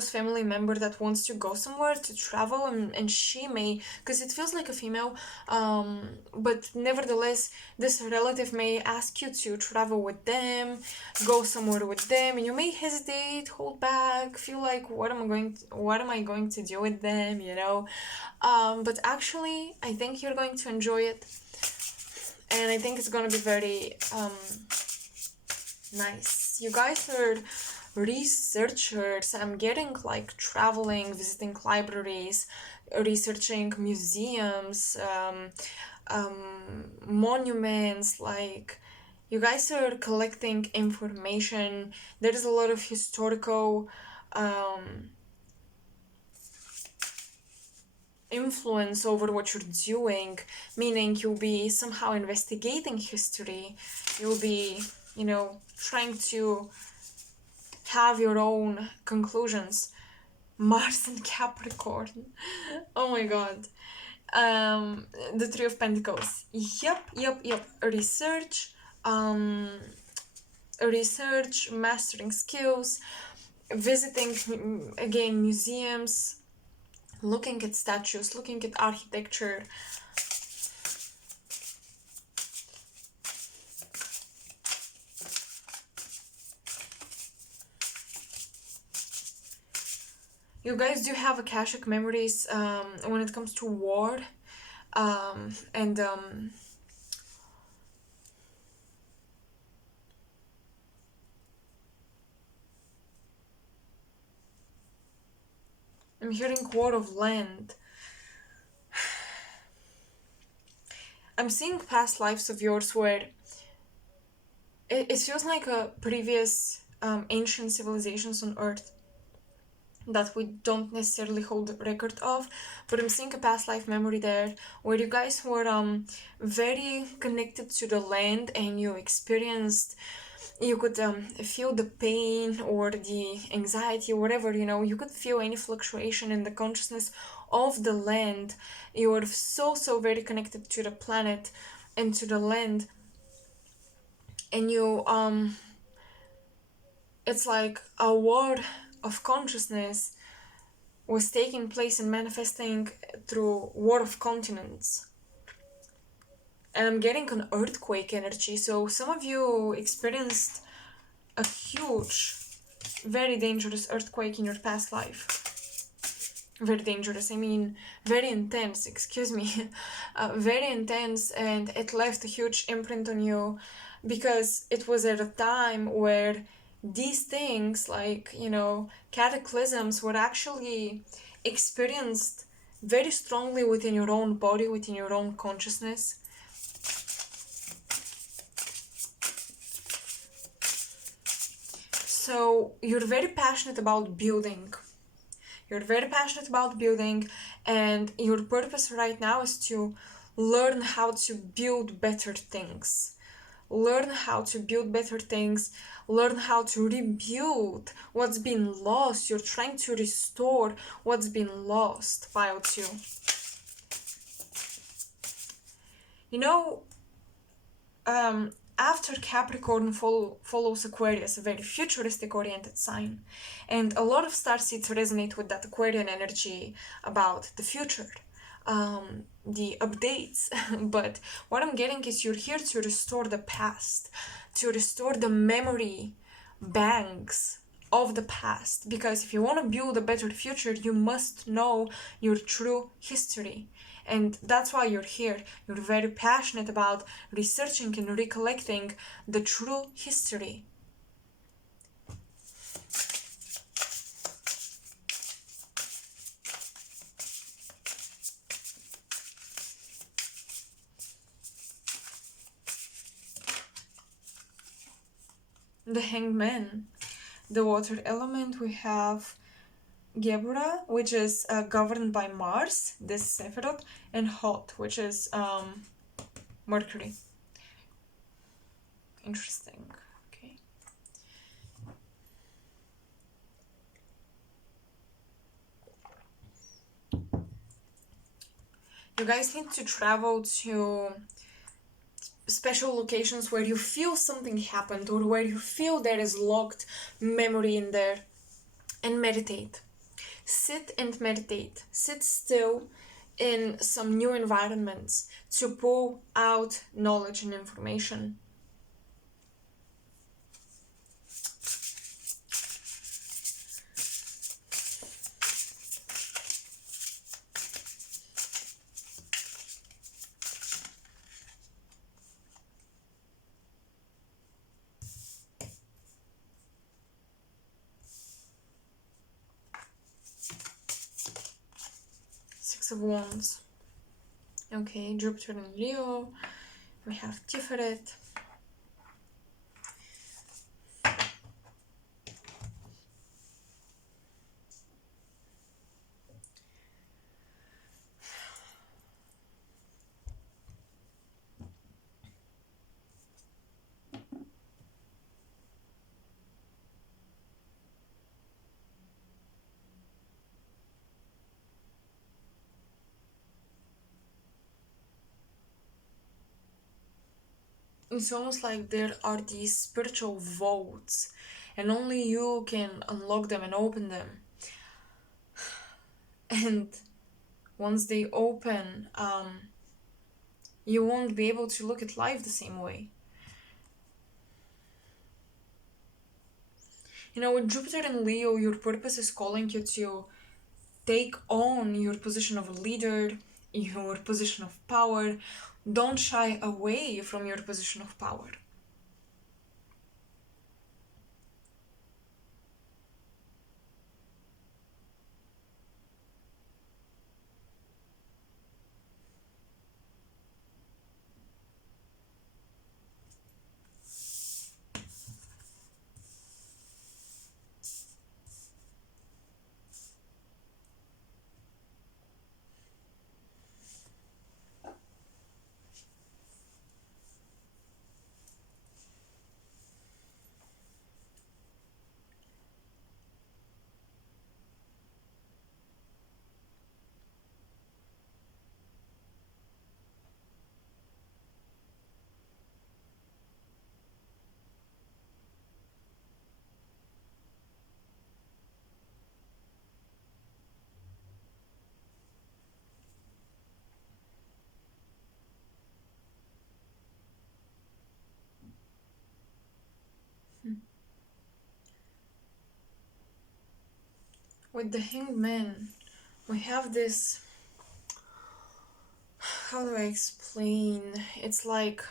family member that wants to go somewhere to travel, and she may, because it feels like a female, but nevertheless, this relative may ask you to travel with them, go somewhere with them, and you may hesitate, hold back, feel like what am I going to do with them, you know? But actually, I think you're going to enjoy it, and I think it's gonna be very nice. You guys are researchers. I'm getting like traveling, visiting libraries, researching museums, monuments. Like, you guys are collecting information. There is a lot of historical influence over what you're doing, meaning you'll be somehow investigating history. You'll be, trying to have your own conclusions. Mars and Capricorn. Oh my god. The Three of Pentacles. Yep. Research, mastering skills, visiting, again, museums, looking at statues, looking at architecture. You guys do have Akashic memories when it comes to war, and I'm hearing War of Land. I'm seeing past lives of yours where it feels like a previous ancient civilizations on Earth that we don't necessarily hold record of, but I'm seeing a past life memory there where you guys were very connected to the land, and you could feel the pain or the anxiety or whatever, you could feel any fluctuation in the consciousness of the land. You were so very connected to the planet and to the land, and you it's like a war of consciousness was taking place and manifesting through war of continents. And I'm getting an earthquake energy, so some of you experienced a huge, very dangerous earthquake in your past life. Very dangerous, I mean, very intense, excuse me. Very intense, and it left a huge imprint on you, because it was at a time where these things, like, cataclysms, were actually experienced very strongly within your own body, within your own consciousness. So you're very passionate about building. And your purpose right now is to learn how to build better things. Learn how to rebuild what's been lost. You're trying to restore what's been lost, Pile 2. after Capricorn follows Aquarius, a very futuristic oriented sign. And a lot of starseeds resonate with that Aquarian energy about the future, the updates. But what I'm getting is you're here to restore the past, to restore the memory banks of the past. Because if you want to build a better future, you must know your true history. And that's why you're here. You're very passionate about researching and recollecting the true history. The Hanged Man, the water element, we have Gebra, which is governed by Mars, this Sephiroth, and Hot, which is Mercury. Interesting. Okay. You guys need to travel to special locations where you feel something happened or where you feel there is locked memory in there, and meditate. Sit and meditate. Sit still in some new environments to pull out knowledge and information. Six of Wands. Okay, Jupiter and Leo. We have Tiferet. It's almost like there are these spiritual vaults, and only you can unlock them and open them. And once they open, you won't be able to look at life the same way. You know, with Jupiter and Leo, your purpose is calling you to take on your position of a leader, your position of power. Don't shy away from your position of power. With the Hanged Man, we have this. How do I explain? It's like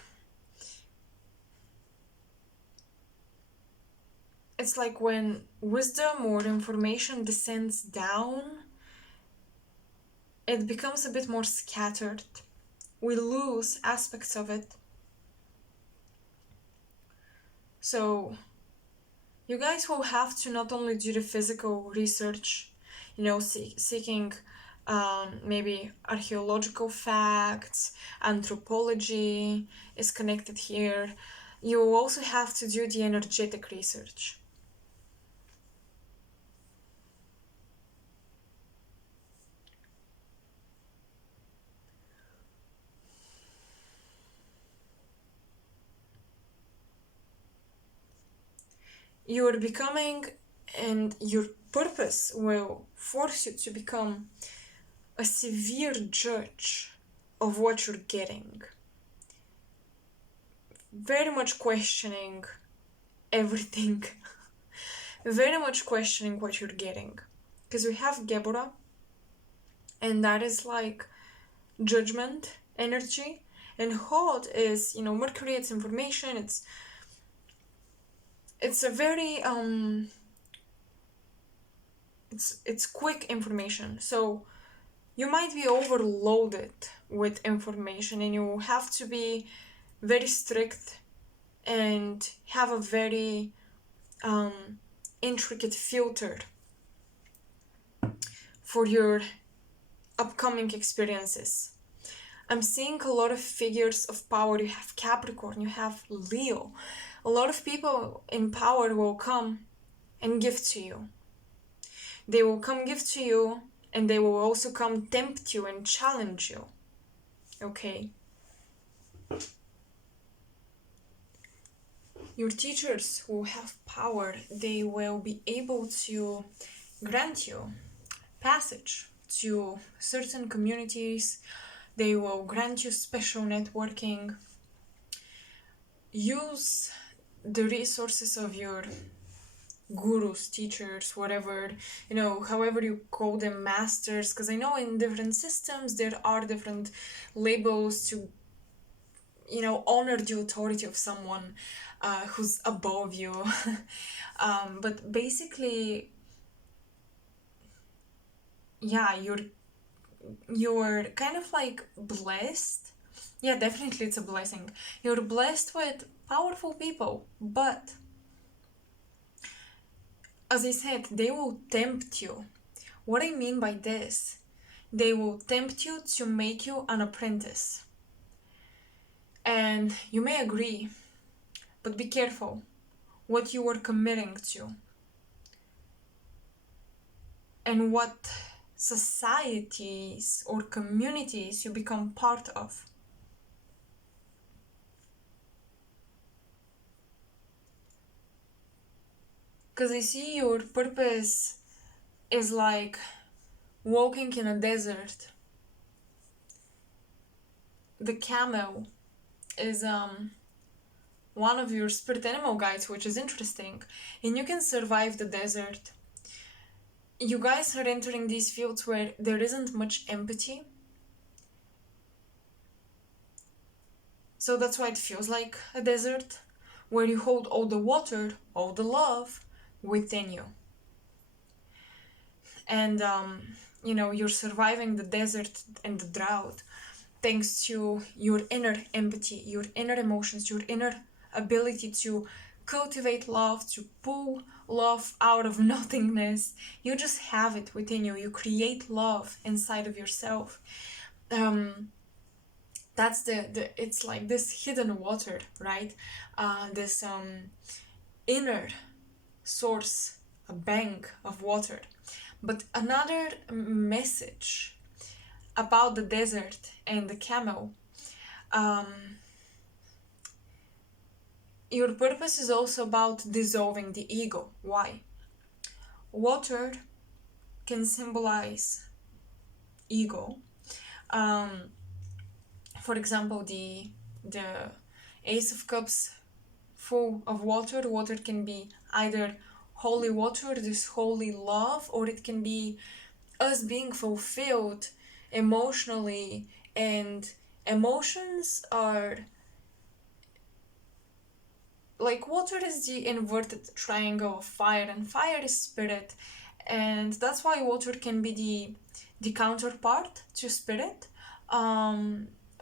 when wisdom or information descends down, it becomes a bit more scattered. We lose aspects of it. So you guys will have to not only do the physical research, you know, seeking maybe archaeological facts, anthropology is connected here. You will also have to do the energetic research. you're becoming, and your purpose will force you to become a severe judge of what you're getting. Very much questioning everything. Very much questioning what you're getting. Because we have Gebura, and that is like judgment energy. And Hod is, Mercury, it's information, it's a very it's quick information. So you might be overloaded with information, and you have to be very strict and have a very intricate filter for your upcoming experiences. I'm seeing a lot of figures of power. You have Capricorn, you have Leo. A lot of people in power will come and give to you. They will come give to you, and they will also come tempt you and challenge you. Okay? Your teachers who have power, they will be able to grant you passage to certain communities. They will grant you special networking. Use the resources of your gurus, teachers, whatever, however you call them, masters, because I know in different systems there are different labels to, honor the authority of someone who's above you. But basically, yeah, you're kind of like blessed. Yeah, definitely it's a blessing. You're blessed with powerful people, but as I said, they will tempt you. What I mean by this, they will tempt you to make you an apprentice. And you may agree, but be careful what you are committing to and what societies or communities you become part of. Because I see your purpose is like walking in a desert. The camel is one of your spirit animal guides, which is interesting, and you can survive the desert. You guys are entering these fields where there isn't much empathy, so that's why it feels like a desert, where you hold all the water, all the love within you. And you're surviving the desert and the drought thanks to your inner empathy, your inner emotions, your inner ability to cultivate love, to pull love out of nothingness. You just have it within you. You create love inside of yourself. That's it's like this hidden water, right? This inner source, a bank of water. But another message about the desert and the camel, your purpose is also about dissolving the ego. Why? Water can symbolize ego. For example, the Ace of Cups full of water. Water can be either holy water, this holy love, or it can be us being fulfilled emotionally. And emotions are like water is the inverted triangle of fire, and fire is spirit, and that's why water can be the counterpart to spirit.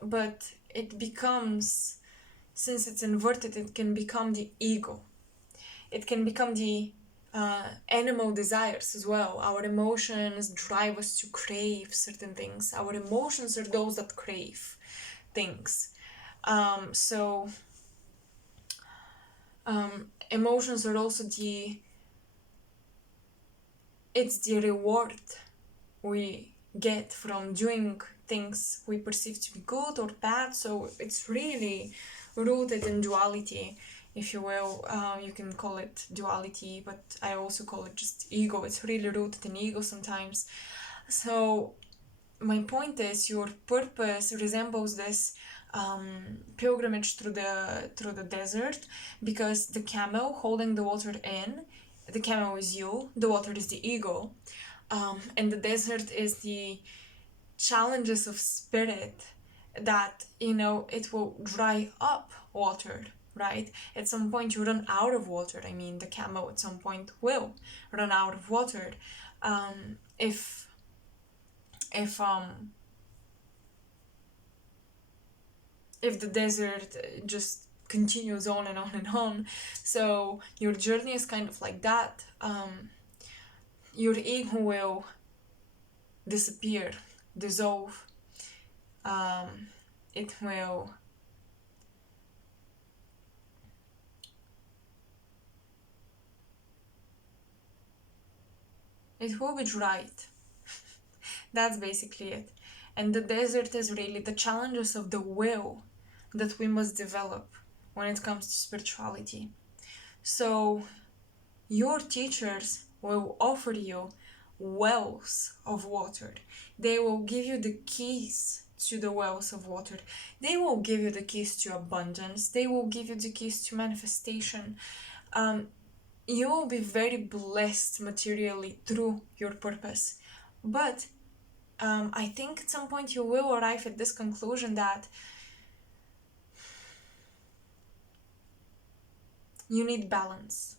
But it becomes, since it's inverted, it can become the ego. It can become the animal desires as well. Our emotions drive us to crave certain things. Our emotions are those that crave things. Emotions are also it's the reward we get from doing things we perceive to be good or bad. So it's really rooted in duality. if you will. You can call it duality, but I also call it just ego. It's really rooted in ego sometimes. So my point is, your purpose resembles this pilgrimage through the desert, because the camel holding the water in, the camel is you, the water is the ego, and the desert is the challenges of spirit, that it will dry up water, right? At some point you run out of water. I mean, the camel at some point will run out of water. If the desert just continues on and on and on. So your journey is kind of like that. Your ego will disappear, dissolve. It will be dried. That's basically it. And the desert is really the challenges of the will that we must develop when it comes to spirituality. So your teachers will offer you wells of water. They will give you the keys to the wells of water. They will give you the keys to abundance. They will give you the keys to manifestation. You will be very blessed materially through your purpose. But I think at some point you will arrive at this conclusion that you need balance.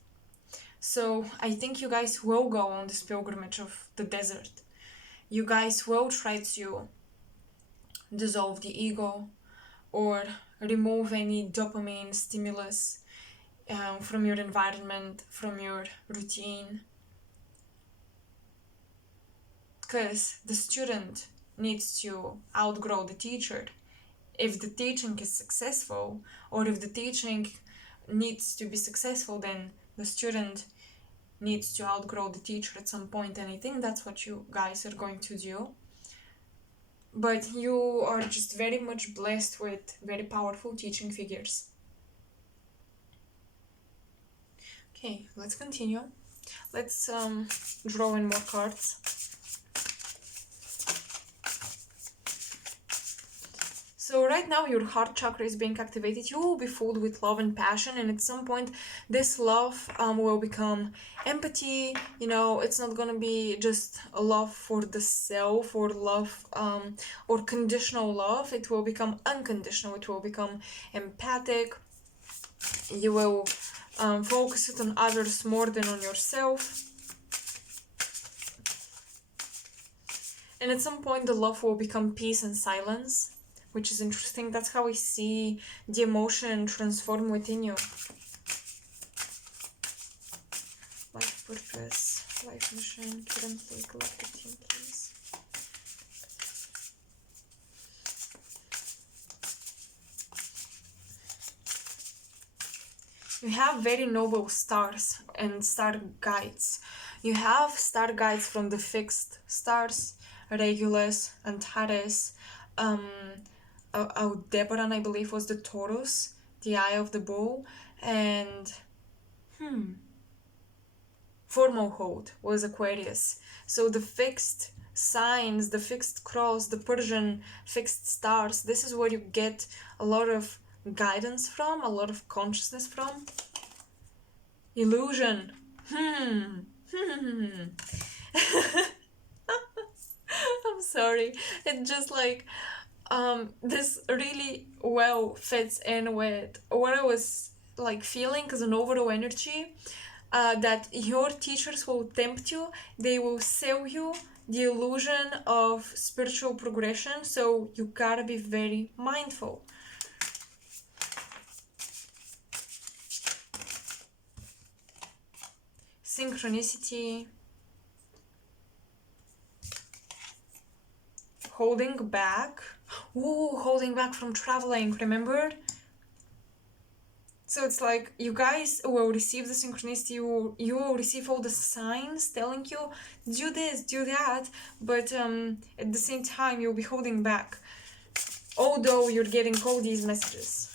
So I think you guys will go on this pilgrimage of the desert. You guys will try to dissolve the ego or remove any dopamine stimulus from your environment, from your routine. Because the student needs to outgrow the teacher. If the teaching is successful, or if the teaching needs to be successful, then the student needs to outgrow the teacher at some point, and I think that's what you guys are going to do. But you are just very much blessed with very powerful teaching figures. Okay, let's continue. Let's draw in more cards. So right now your heart chakra is being activated. You will be filled with love and passion, and at some point this love will become empathy. It's not gonna be just a love for the self, or love or conditional love. It will become unconditional. It will become empathic. You will focus it on others more than on yourself. And at some point the love will become peace and silence, which is interesting. That's how I see the emotion transform within you. Life purpose, life mission, currently Galactic team, please. You have very noble stars and star guides. You have star guides from the fixed stars, Regulus, Antares, Aldebaran, I believe, was the Taurus, the Eye of the Bull, and Foremost was Aquarius. So the fixed signs, the fixed cross, the Persian fixed stars, this is where you get a lot of guidance from, a lot of consciousness from. Illusion. I'm sorry. It's just like this really well fits in with what I was like feeling as an overall energy, that your teachers will tempt you. They will sell you the illusion of spiritual progression, so you gotta be very mindful. Synchronicity. Holding back. Ooh, holding back from traveling, remember? So it's like you guys will receive the synchronicity, you will receive all the signs telling you, do this, do that, but at the same time you'll be holding back, although you're getting all these messages.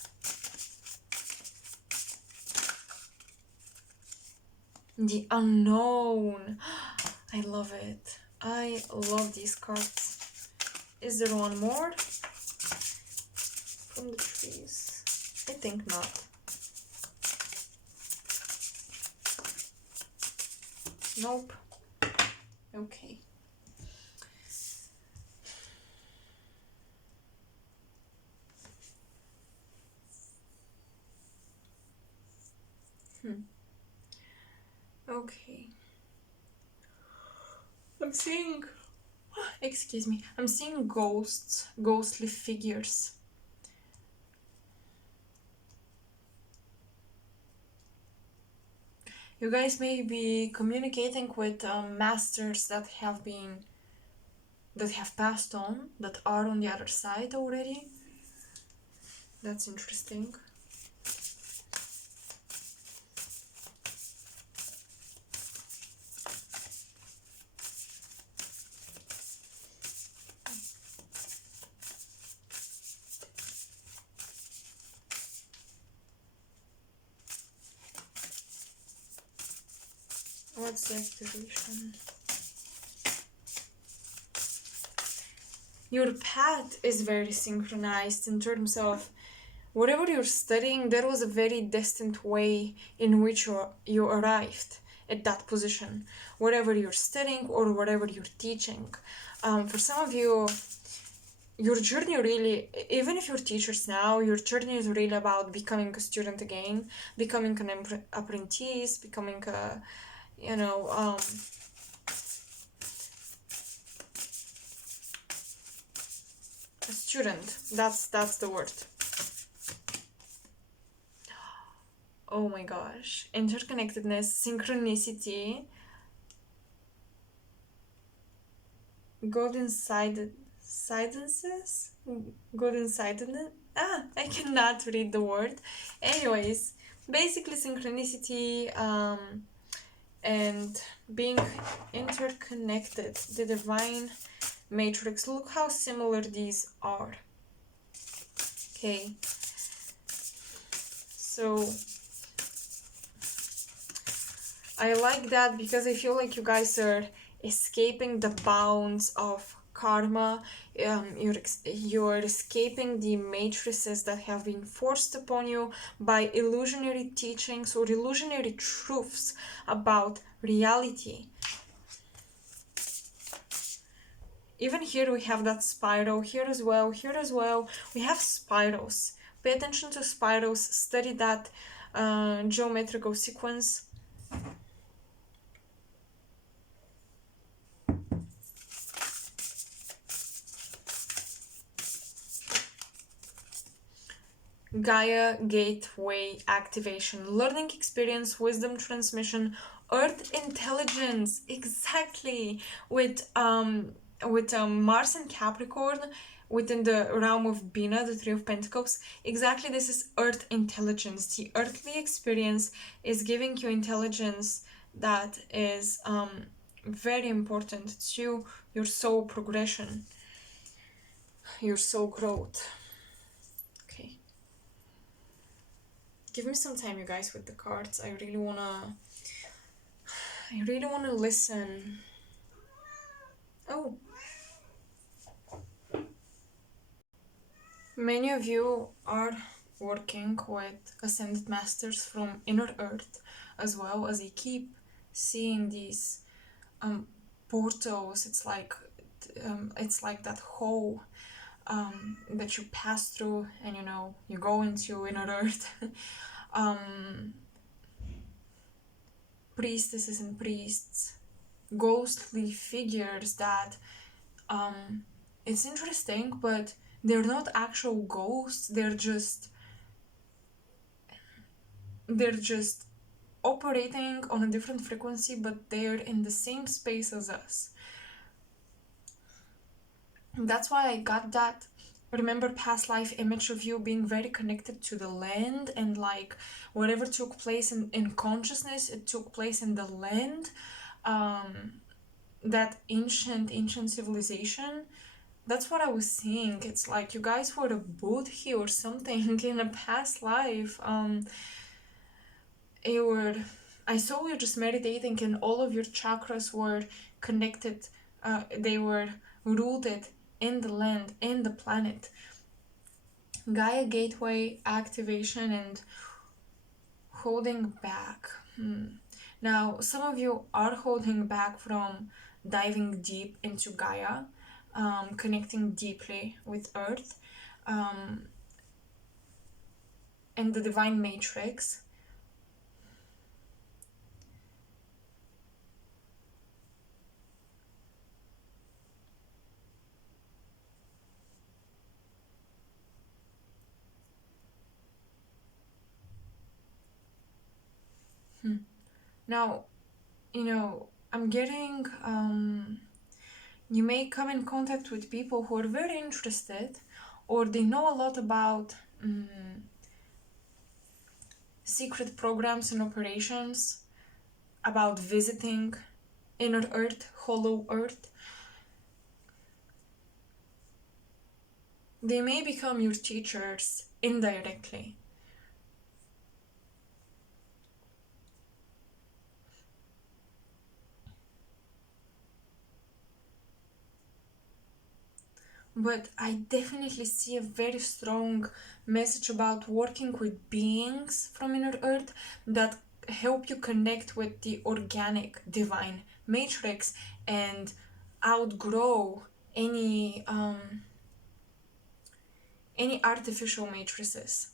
The unknown. I love it. I love these cards. Is there one more from the trees? I think not. Nope. Okay. Okay. I'm seeing, excuse me, I'm seeing ghosts, ghostly figures. You guys may be communicating with masters that have passed on, that are on the other side already. That's interesting. What's the activation? Your path is very synchronized in terms of whatever you're studying, there was a very distant way in which you arrived at that position, whatever you're studying or whatever you're teaching. For some of you, your journey really, even if you're teachers now, your journey is really about becoming a student again, becoming an apprentice, becoming a, a student. That's the word. Oh my gosh. Interconnectedness, synchronicity, golden sidences? Golden sidedness? I cannot read the word. Anyways, basically synchronicity and being interconnected. The divine matrix. Look how similar these are. Okay. So I like that because I feel like you guys are escaping the bounds of karma. You're escaping the matrices that have been forced upon you by illusionary teachings or illusionary truths about reality. Even here we have that spiral, here as well, we have spirals. Pay attention to spirals, study that geometrical sequence. Gaia Gateway activation, learning experience, wisdom transmission, earth intelligence, exactly, with Mars and Capricorn within the realm of Bina, the Three of Pentacles. Exactly, this is earth intelligence. The earthly experience is giving you intelligence that is very important to your soul progression, your soul growth. Give me some time, you guys, with the cards. I really wanna listen. Oh. Many of you are working with Ascended Masters from Inner Earth as well, as I keep seeing these portals. It's like that hole that you pass through, and you go into Inner Earth. Priestesses and priests, ghostly figures that it's interesting, but they're not actual ghosts. They're just operating on a different frequency, but they're in the same space as us. And that's why I got that remember past life image of you being very connected to the land, and like whatever took place in consciousness, it took place in the land. That ancient civilization, that's what I was seeing. It's like you guys were a Buddha or something in a past life. You were I saw you just meditating and all of your chakras were connected. They were rooted in the land, in the planet. Gaia gateway activation and holding back. Now, some of you are holding back from diving deep into Gaia, connecting deeply with Earth, and the divine matrix. Now, I'm getting, you may come in contact with people who are very interested or they know a lot about secret programs and operations, about visiting inner Earth, hollow Earth. They may become your teachers indirectly. But I definitely see a very strong message about working with beings from inner Earth that help you connect with the organic divine matrix and outgrow any artificial matrices.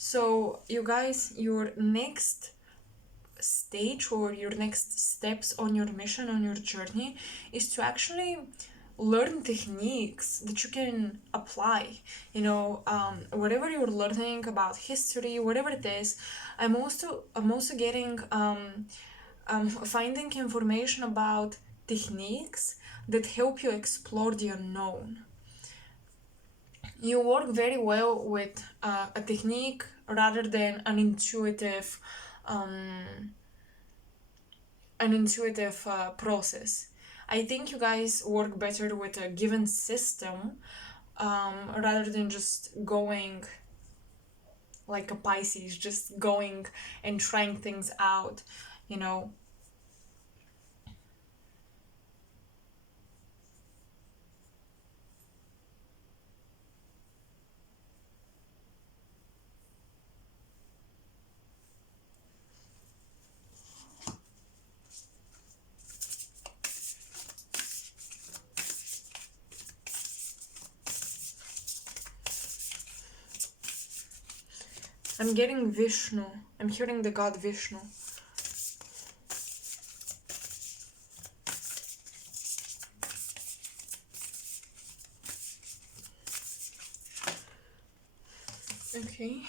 So you guys, your next stage or your next steps on your mission, on your journey, is to actually learn techniques that you can apply. Whatever you're learning about history, whatever it is. I'm also getting finding information about techniques that help you explore the unknown. You work very well with a technique rather than um, an intuitive process. I think you guys work better with a given system rather than just going like a Pisces, just going and trying things out, you know. I'm getting Vishnu. I'm hearing the god Vishnu. Okay,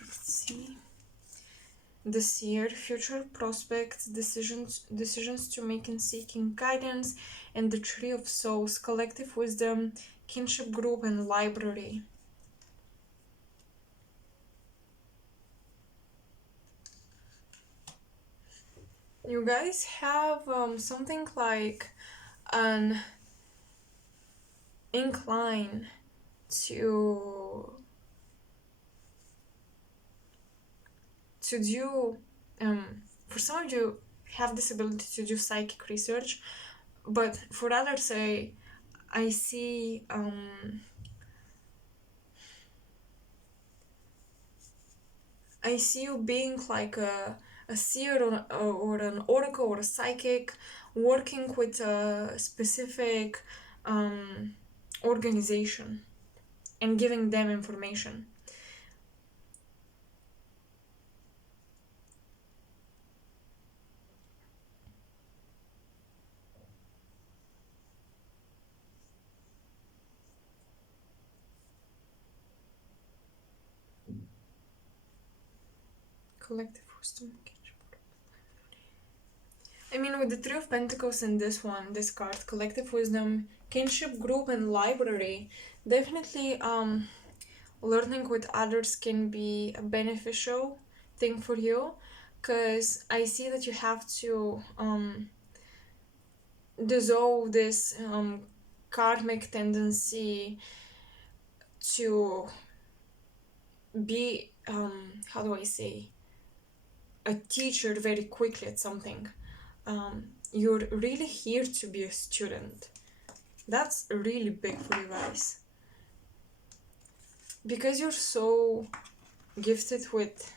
let's see. The seer, future prospects, decisions to make in seeking guidance, and the tree of souls, collective wisdom, kinship group, and library. You guys have something like an incline to do for some of you have this ability to do psychic research, but for others I see you being like a seer or an oracle or a psychic working with a specific organization and giving them information. Collective wisdom. I mean, with the Three of Pentacles in this one, this card, collective wisdom, kinship group, and library, definitely learning with others can be a beneficial thing for you, because I see that you have to dissolve this karmic tendency to be, how do I say, a teacher very quickly at something. You're really here to be a student. That's really big for you guys. Because you're so gifted with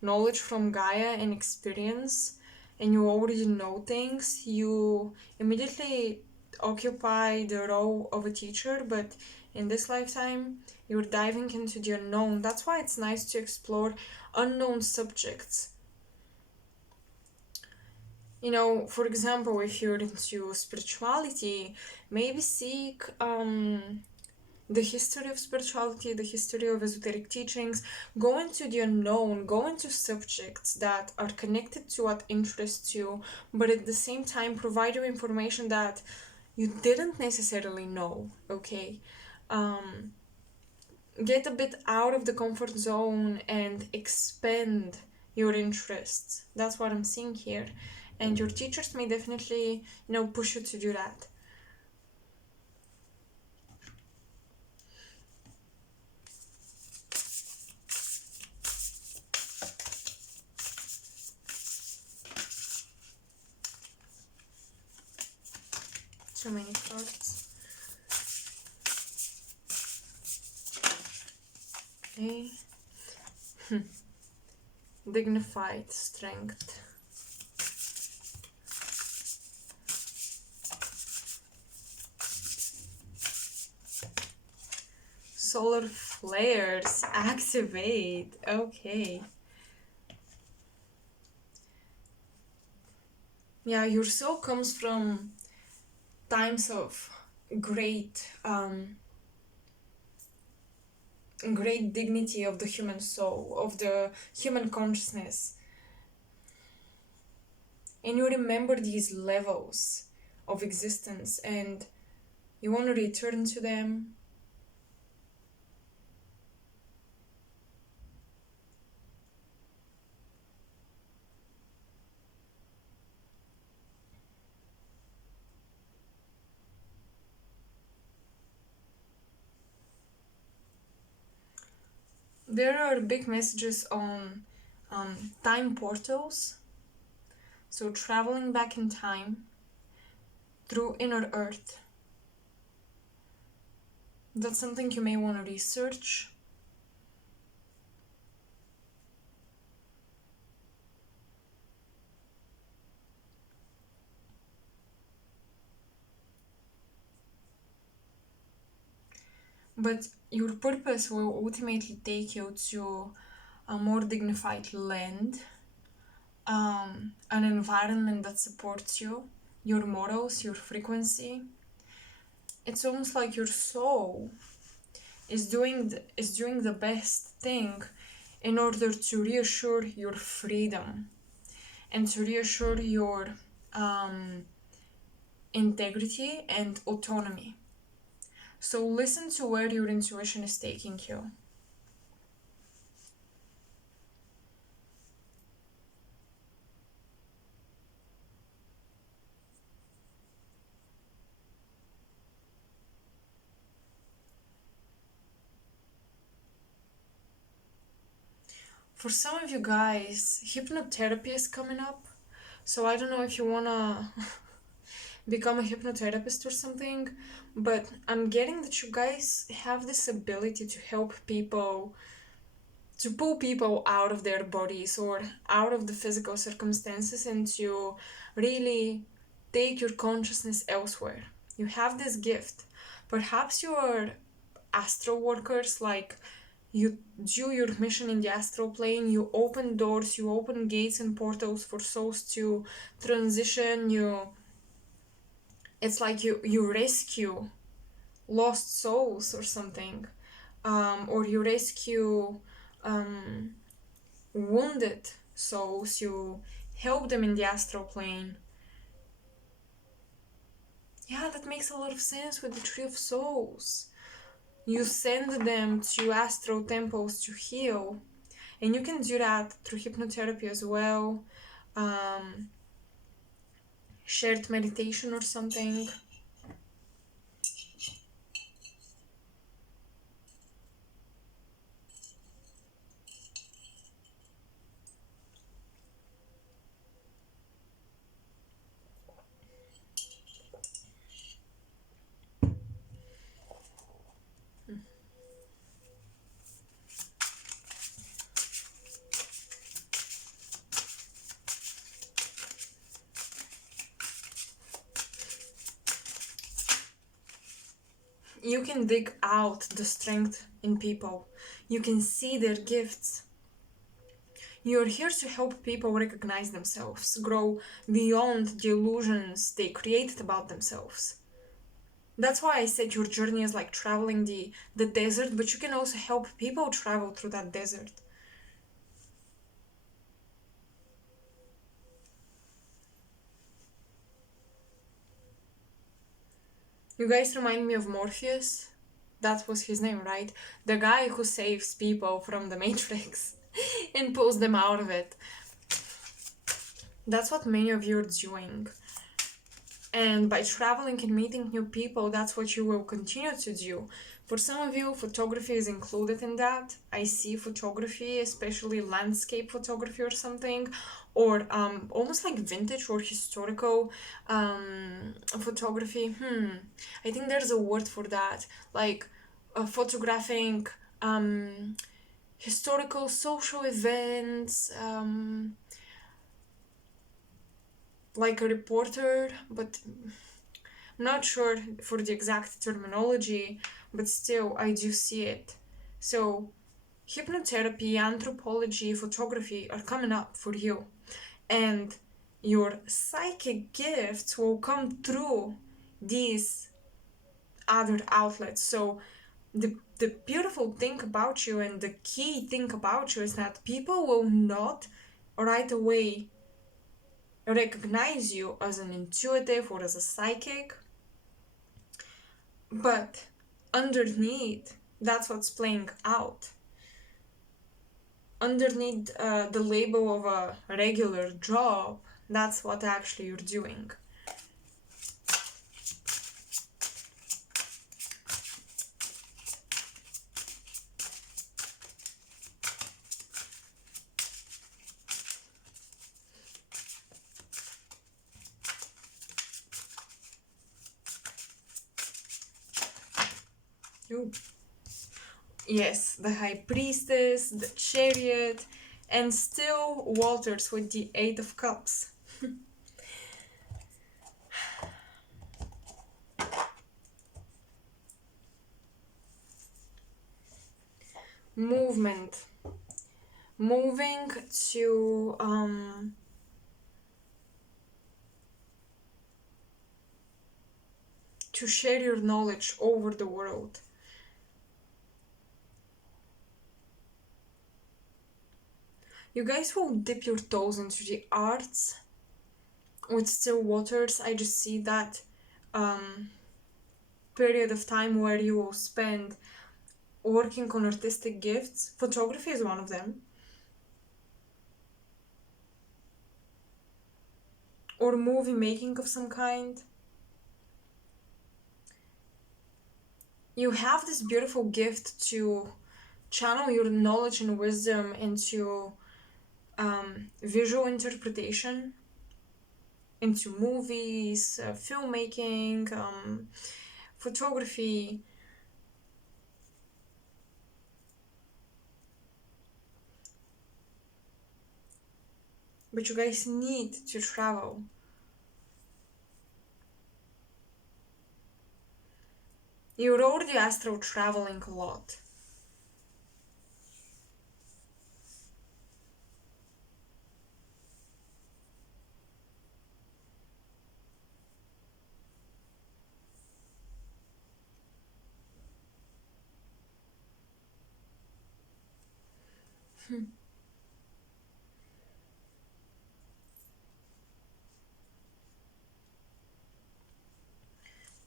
knowledge from Gaia and experience, and you already know things, you immediately occupy the role of a teacher, but in this lifetime, you're diving into the unknown. That's why it's nice to explore unknown subjects. You know, for example, if you're into spirituality, maybe seek the history of spirituality, the history of esoteric teachings, go into the unknown, go into subjects that are connected to what interests you, but at the same time provide you information that you didn't necessarily know, okay? Get a bit out of the comfort zone and expand your interests. That's what I'm seeing here. And your teachers may definitely, push you to do that. Too many cards. Okay. Dignified strength. Solar flares activate. Okay. Yeah, your soul comes from times of great great dignity of the human soul, of the human consciousness. And you remember these levels of existence and you want to return to them. There are big messages on time portals. So traveling back in time through inner earth. That's something you may want to research. But your purpose will ultimately take you to a more dignified land, an environment that supports you, your morals, your frequency. It's almost like your soul is doing the best thing in order to reassure your freedom and to reassure your integrity and autonomy. So listen to where your intuition is taking you. For some of you guys, hypnotherapy is coming up. So I don't know if you wanna become a hypnotherapist or something, but I'm getting that you guys have this ability to help people, to pull people out of their bodies or out of the physical circumstances and to really take your consciousness elsewhere. You have this gift. Perhaps you are astral workers, like you do your mission in the astral plane, you open doors, you open gates and portals for souls to transition, it's like you rescue lost souls or something, or you rescue wounded souls, you help them in the astral plane. Yeah, that makes a lot of sense with the Tree of Souls. You send them to astral temples to heal, and you can do that through hypnotherapy as well. shared meditation or something. You can dig out the strength in people. You can see their gifts. You're here to help people recognize themselves, grow beyond the illusions they created about themselves. That's why I said your journey is like traveling the desert, but you can also help people travel through that desert. You guys remind me of Morpheus. That was his name, right? The guy who saves people from the Matrix and pulls them out of it. That's what many of you are doing. And by traveling and meeting new people, that's what you will continue to do. For some of you, photography is included in that. I see photography, especially landscape photography or something, or almost like vintage or historical photography. I think there's a word for that, like photographing historical social events, like a reporter, but I'm not sure for the exact terminology, but still I do see it. So hypnotherapy, anthropology, photography are coming up for you. And your psychic gifts will come through these other outlets. So the beautiful thing about you and the key thing about you is that people will not right away recognize you as an intuitive or as a psychic, but underneath, that's what's playing out. Underneath the label of a regular job, that's what actually you're doing. Ooh. Yes, the High Priestess, the Chariot, and still Waters with the Eight of Cups. Movement. Moving to share your knowledge over the world. You guys will dip your toes into the arts with still waters. I just see that period of time where you will spend working on artistic gifts. Photography is one of them. Or movie making of some kind. You have this beautiful gift to channel your knowledge and wisdom into visual interpretation, into movies, filmmaking, photography. But you guys need to travel. You're already astral traveling a lot.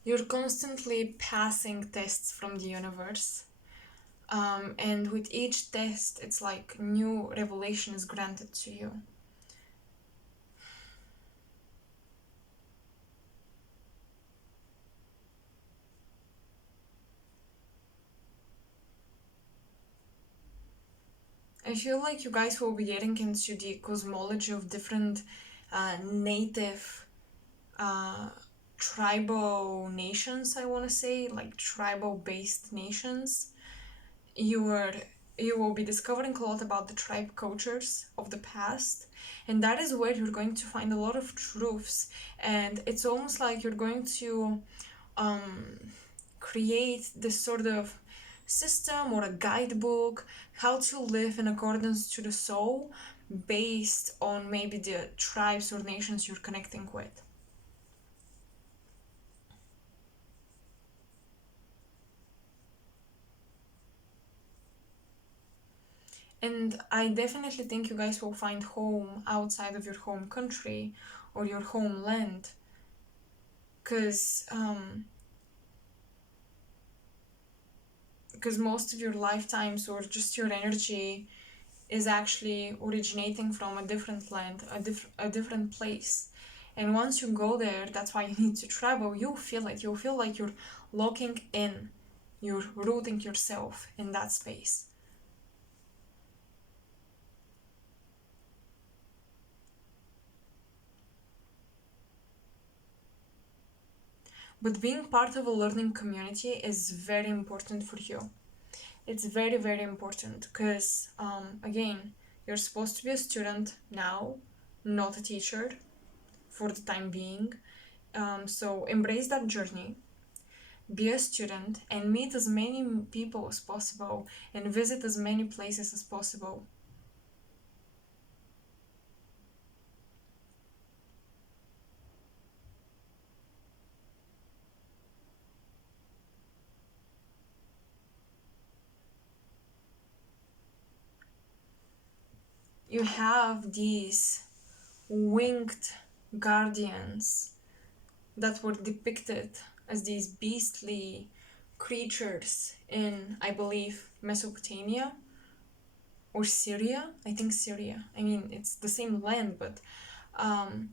You're constantly passing tests from the universe. And with each test, it's like new revelation is granted to you. I feel like you guys will be getting into the cosmology of different native tribal nations, I want to say, like tribal based nations. You are you will be discovering a lot about the tribe cultures of the past, and that is where you're going to find a lot of truths. And it's almost like you're going to um, create this sort of system or a guidebook how to live in accordance to the soul based on maybe the tribes or nations you're connecting with. And I definitely think you guys will find home outside of your home country or your homeland, because most of your lifetimes or just your energy is actually originating from a different land, a different place. And once you go there, that's why you need to travel. You'll feel it. You'll feel like you're locking in, you're rooting yourself in that space. But being part of a learning community is very important for you. It's very, very important because, again, you're supposed to be a student now, not a teacher for the time being. So embrace that journey, be a student, and meet as many people as possible and visit as many places as possible. You have these winged guardians that were depicted as these beastly creatures in, I believe, Mesopotamia or Syria. I think Syria. I mean, it's the same land, but um,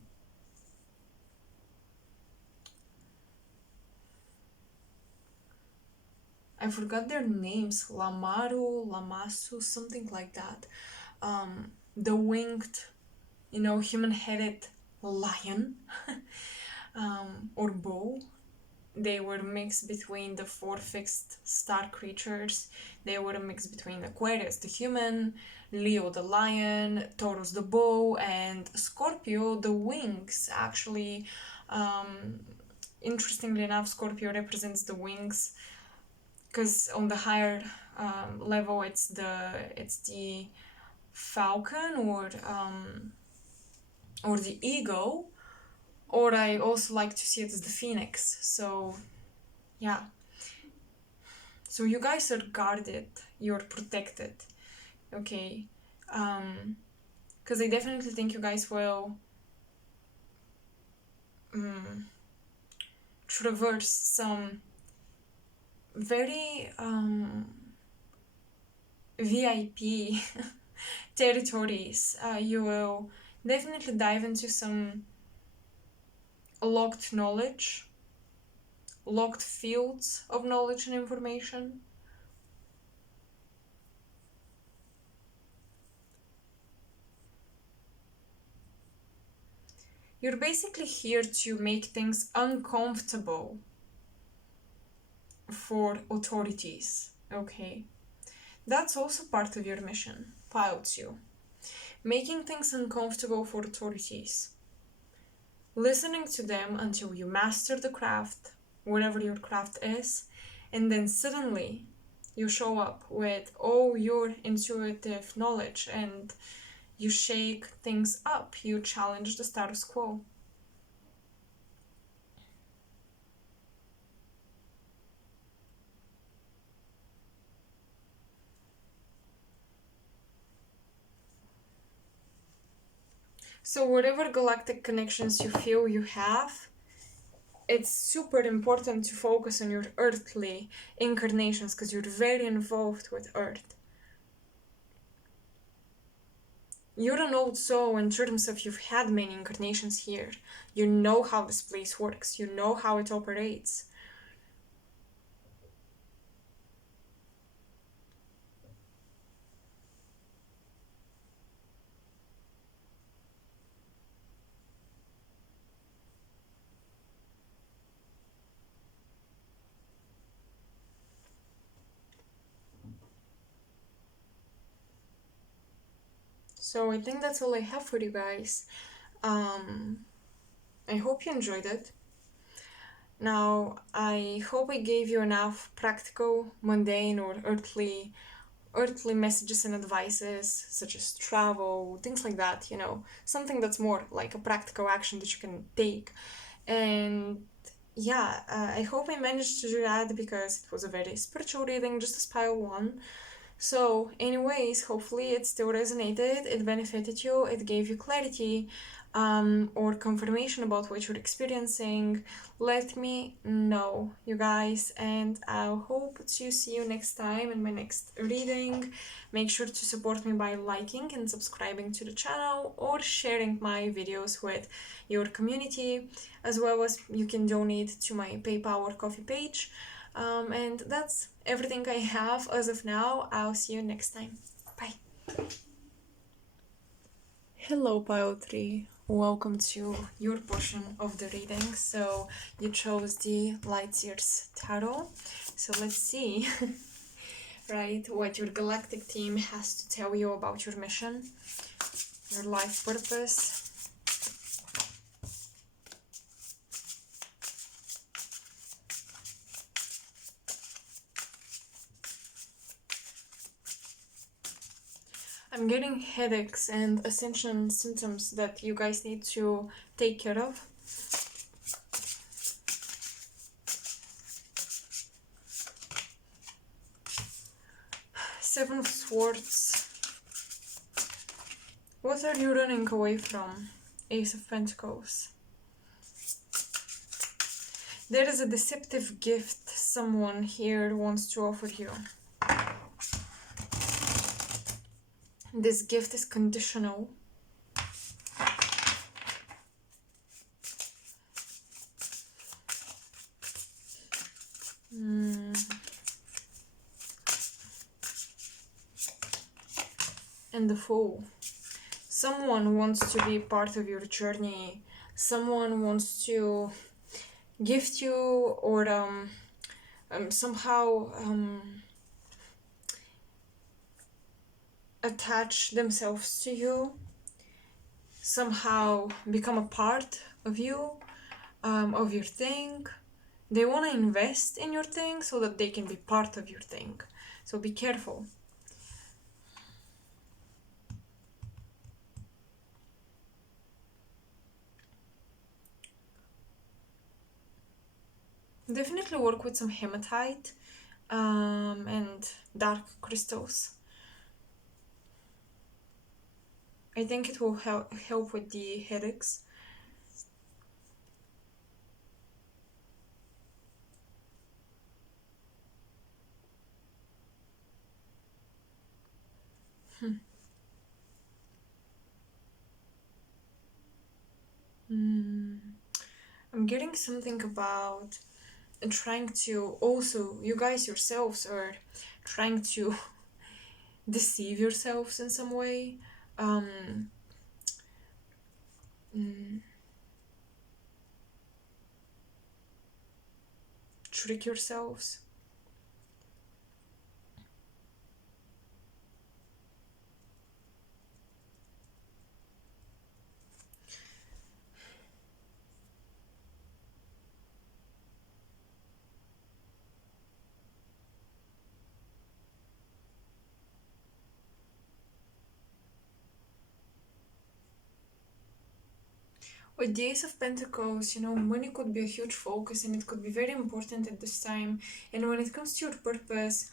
I forgot their names. Lamaru, Lamasu, something like that. The winged, human-headed lion or bull. They were mixed between the four fixed star creatures. They were a mix between Aquarius, the human, Leo, the lion, Taurus, the bull, and Scorpio, the wings. Actually, interestingly enough, Scorpio represents the wings because on the higher level, it's the falcon or the eagle, or I also like to see it as the phoenix. So yeah, so you guys are guarded, you're protected, okay? Because I definitely think you guys will traverse some very VIP territories. You will definitely dive into some locked knowledge, locked fields of knowledge and information. You're basically here to make things uncomfortable for authorities, okay? That's also part of your mission, Pile 2. Making things uncomfortable for authorities. Listening to them until you master the craft, whatever your craft is, and then suddenly you show up with all your intuitive knowledge and you shake things up, you challenge the status quo. So whatever galactic connections you feel you have, it's super important to focus on your earthly incarnations because you're very involved with Earth. You're an old soul in terms of you've had many incarnations here. You know how this place works. You know how it operates. So I think that's all I have for you guys. I hope you enjoyed it. Now, I hope I gave you enough practical, mundane, or earthly messages and advices, such as travel, things like that, something that's more like a practical action that you can take. And yeah, I hope I managed to do that because it was a very spiritual reading, just a spiral one. So, anyways, hopefully it still resonated, it benefited you, it gave you clarity, or confirmation about what you're experiencing. Let me know, you guys, and I'll hope to see you next time in my next reading. Make sure to support me by liking and subscribing to the channel or sharing my videos with your community, as well as you can donate to my PayPal or Coffee page. And that's everything I have as of now. I'll see you next time. Bye. Hello, Pile 3. Welcome to your portion of the reading. So you chose the Light Years Tarot. So let's see, right, what your Galactic team has to tell you about your mission, your life purpose. I'm getting headaches and ascension symptoms that you guys need to take care of. Seven of Swords. What are you running away from? Ace of Pentacles. There is a deceptive gift someone here wants to offer you. This gift is conditional. And the Fool. Someone wants to be part of your journey. Someone wants to gift you or somehow attach themselves to you, somehow become a part of you, of your thing. They want to invest in your thing so that they can be part of your thing. So be careful. Definitely work with some hematite and dark crystals. I think it will help with the headaches. I'm getting something about trying to also, you guys yourselves are trying to deceive yourselves in some way. Trick yourselves. With the Ace of Pentacles, money could be a huge focus and it could be very important at this time. And when it comes to your purpose,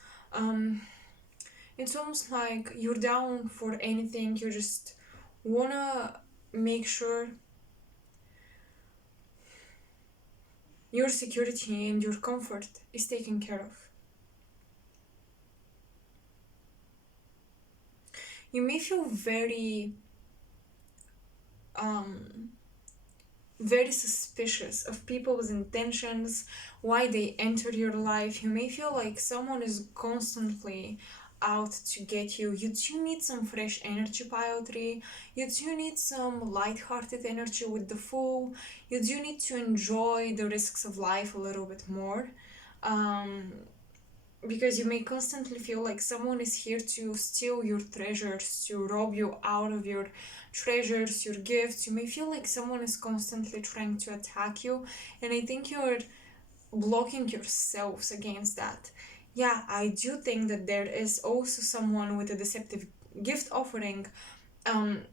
it's almost like you're down for anything. You just wanna make sure your security and your comfort is taken care of. You may feel very suspicious of people's intentions, why they enter your life. You may feel like someone is constantly out to get you. You do need some fresh energy, Pile 3. You do need some light-hearted energy with the Fool. You do need to enjoy the risks of life a little bit more. because you may constantly feel like someone is here to steal your treasures, to rob you out of your treasures, your gifts. You may feel like someone is constantly trying to attack you, and I think you're blocking yourselves against that. Yeah, I do think that there is also someone with a deceptive gift offering,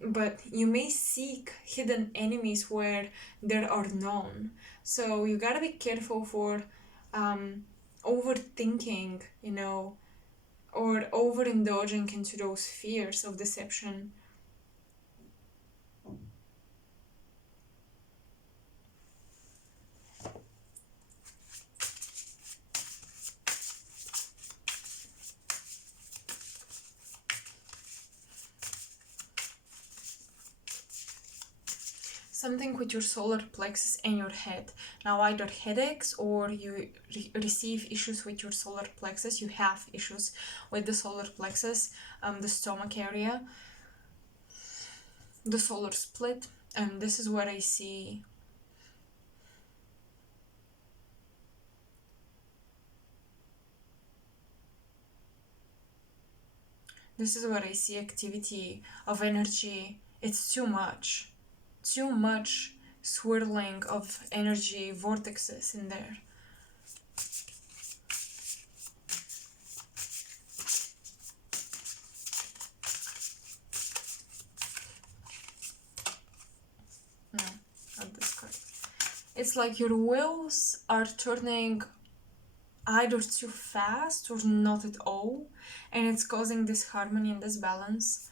but you may seek hidden enemies where there are none. So you gotta be careful for overthinking, or overindulging into those fears of deception. Something with your solar plexus and your head. Now, either headaches or you receive issues with your solar plexus. You have issues with the solar plexus, the stomach area, the solar split. And this is what I see. This is what I see, activity of energy. It's too much. Too much swirling of energy vortexes in there. No, not this card. It's like your wheels are turning either too fast or not at all, and it's causing this harmony and this balance.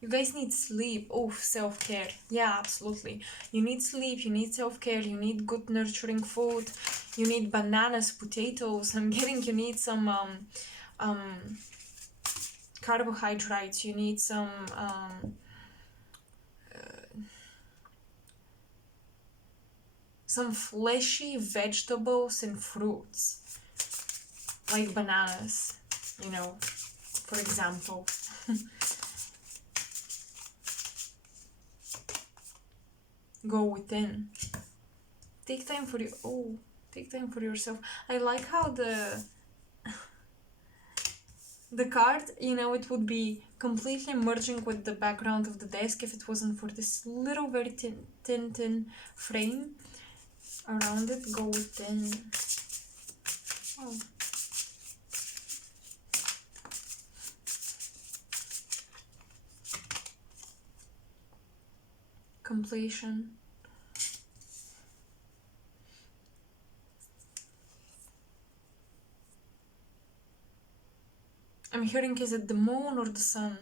You guys need sleep. Oh, self-care. Yeah, absolutely. You need sleep, you need self-care, you need good nurturing food, you need bananas, potatoes. I'm getting you need some carbohydrates, you need some fleshy vegetables and fruits, like bananas, for example. Go within. Take time for you. Oh, take time for yourself. I like how the card, it would be completely merging with the background of the desk if it wasn't for this little very thin frame around it. Go within. Oh. Completion. I'm hearing, is it the moon or the sun?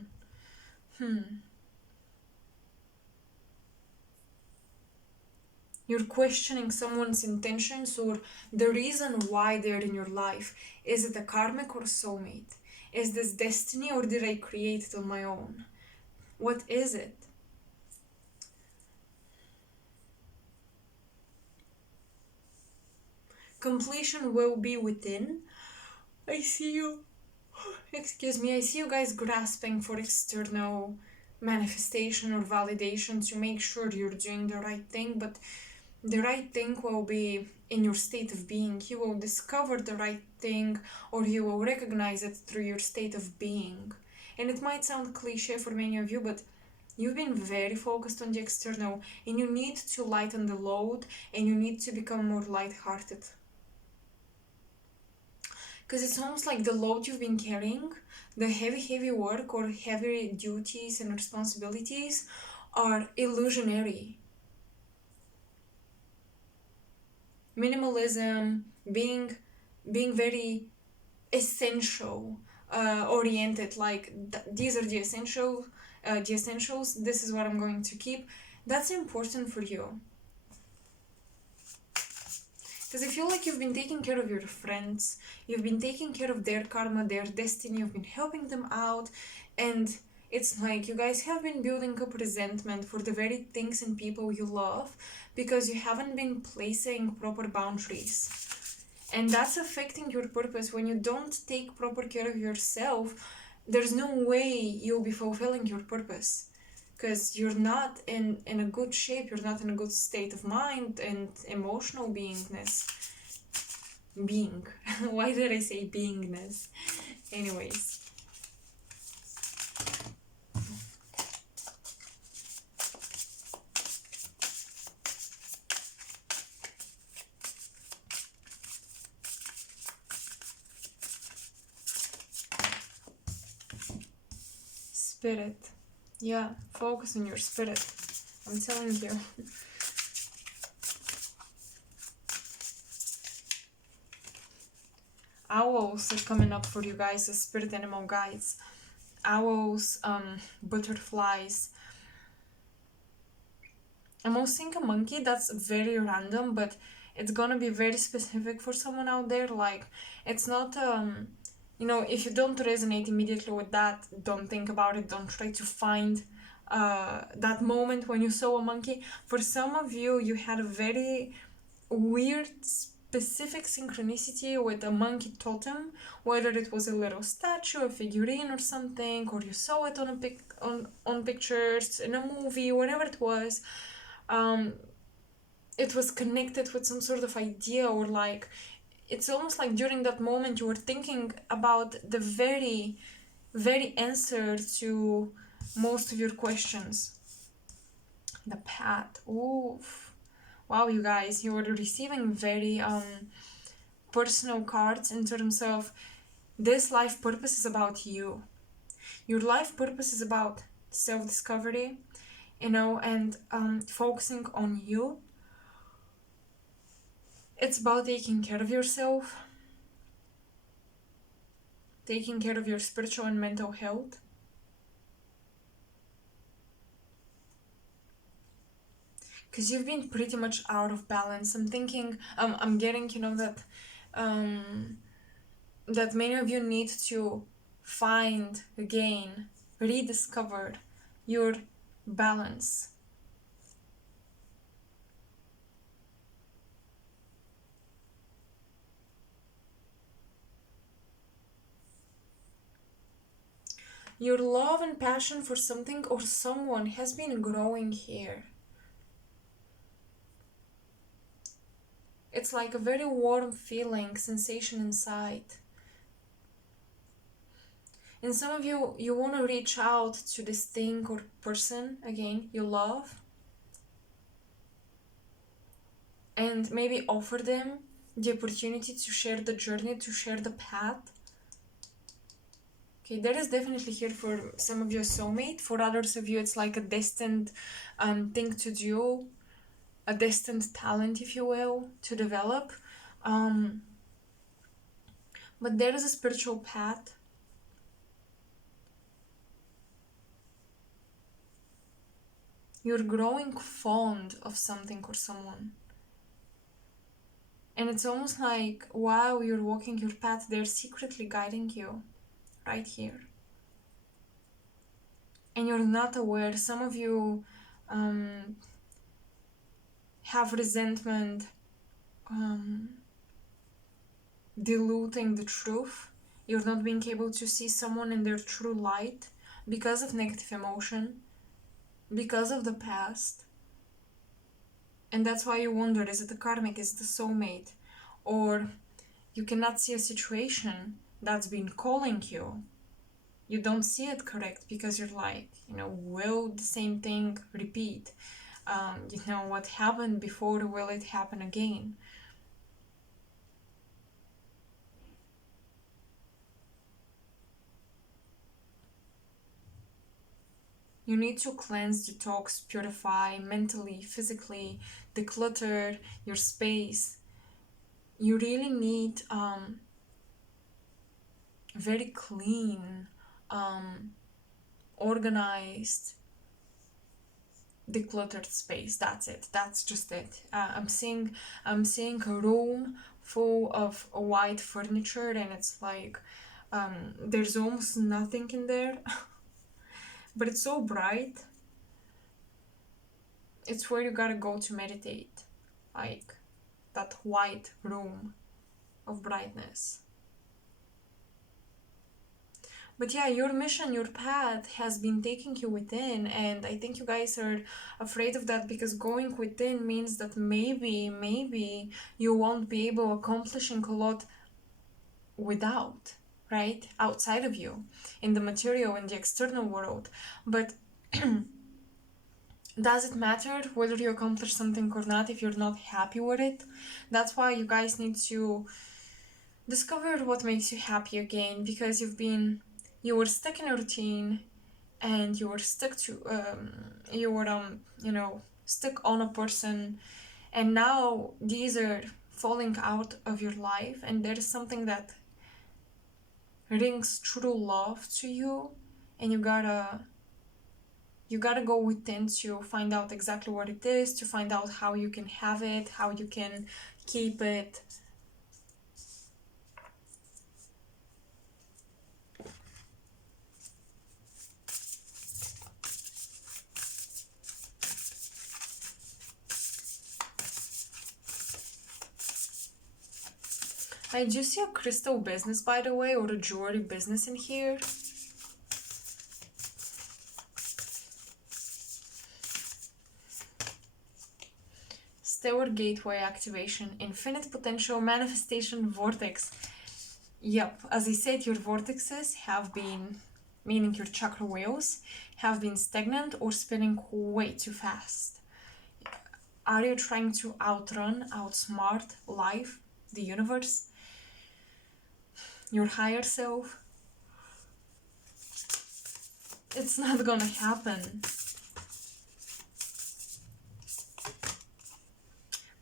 You're questioning someone's intentions or the reason why they're in your life. Is it a karmic or a soulmate? Is this destiny or did I create it on my own? What is it? Completion will be within. I see you. Excuse me, I see you guys grasping for external manifestation or validation to make sure you're doing the right thing, but the right thing will be in your state of being. You will discover the right thing, or you will recognize it through your state of being. And it might sound cliche for many of you, but you've been very focused on the external, and you need to lighten the load, and you need to become more lighthearted. Because it's almost like the load you've been carrying, the heavy work or heavy duties and responsibilities are illusionary. Minimalism, being very essential oriented, like these are the essentials, this is what I'm going to keep. That's important for you. Because I feel like you've been taking care of your friends, you've been taking care of their karma, their destiny, you've been helping them out, and it's like you guys have been building up resentment for the very things and people you love because you haven't been placing proper boundaries. And that's affecting your purpose. When you don't take proper care of yourself, there's no way you'll be fulfilling your purpose. because you're not in a good shape, you're not in a good state of mind and emotional beingness. Being. Why did I say beingness? Anyways. Spirit. Yeah, focus on your spirit. I'm telling you. Owls are coming up for you guys as spirit animal guides. Owls, butterflies. I'm also seeing a monkey. That's very random, but it's gonna be very specific for someone out there. Like, it's not, if you don't resonate immediately with that, don't think about it. Don't try to find that moment when you saw a monkey. For some of you, you had a very weird specific synchronicity with a monkey totem, whether it was a little statue, a figurine or something, or you saw it on pictures in a movie, whatever it was. It was connected with some sort of idea, or like it's almost like during that moment you were thinking about the very answer to most of your questions. The path. Oof. Wow, you guys, you are receiving very personal cards in terms of this life purpose is about you. Your life purpose is about self-discovery, and focusing on you. It's about taking care of yourself, taking care of your spiritual and mental health. Because you've been pretty much out of balance. I'm thinking, I'm getting, that that many of you need to find, again, rediscover your balance. Your love and passion for something or someone has been growing here. It's like a very warm feeling, sensation inside. And some of you want to reach out to this thing or person, again, you love, and maybe offer them the opportunity to share the journey, to share the path. Okay, that is definitely here for some of you a soulmate. For others of you, it's like a destined thing to do, a destined talent, if you will, to develop. But there is a spiritual path. You're growing fond of something or someone. And it's almost like while you're walking your path, they're secretly guiding you right here. And you're not aware. Some of you have resentment, diluting the truth. You're not being able to see someone in their true light because of negative emotion, because of the past. And that's why you wonder, is it a karmic, is it a soulmate? Or you cannot see a situation that's been calling you. You don't see it correct because you're like, will the same thing repeat? What happened before, will it happen again? You need to cleanse, detox, purify mentally, physically, declutter your space. You really need very clean, organized, decluttered space. That's it. That's just it. I'm seeing a room full of white furniture, and it's like there's almost nothing in there. But it's so bright. It's where you gotta go to meditate, like that white room of brightness. But yeah, your mission, your path has been taking you within, and I think you guys are afraid of that because going within means that maybe you won't be able accomplishing a lot without, right? Outside of you, in the material, in the external world. But does it matter whether you accomplish something or not if you're not happy with it? That's why you guys need to discover what makes you happy again, because you were stuck in a routine, and you were stuck to you were stuck on a person, and now these are falling out of your life, and there is something that rings true love to you, and you gotta go within to find out exactly what it is, to find out how you can have it, how you can keep it. I do see a crystal business, by the way, or a jewelry business in here. Stellar gateway activation, infinite potential manifestation vortex. Yep, as I said, your vortexes have been, meaning your chakra wheels, have been stagnant or spinning way too fast. Are you trying to outrun, outsmart life, the universe, your higher self? It's not gonna happen.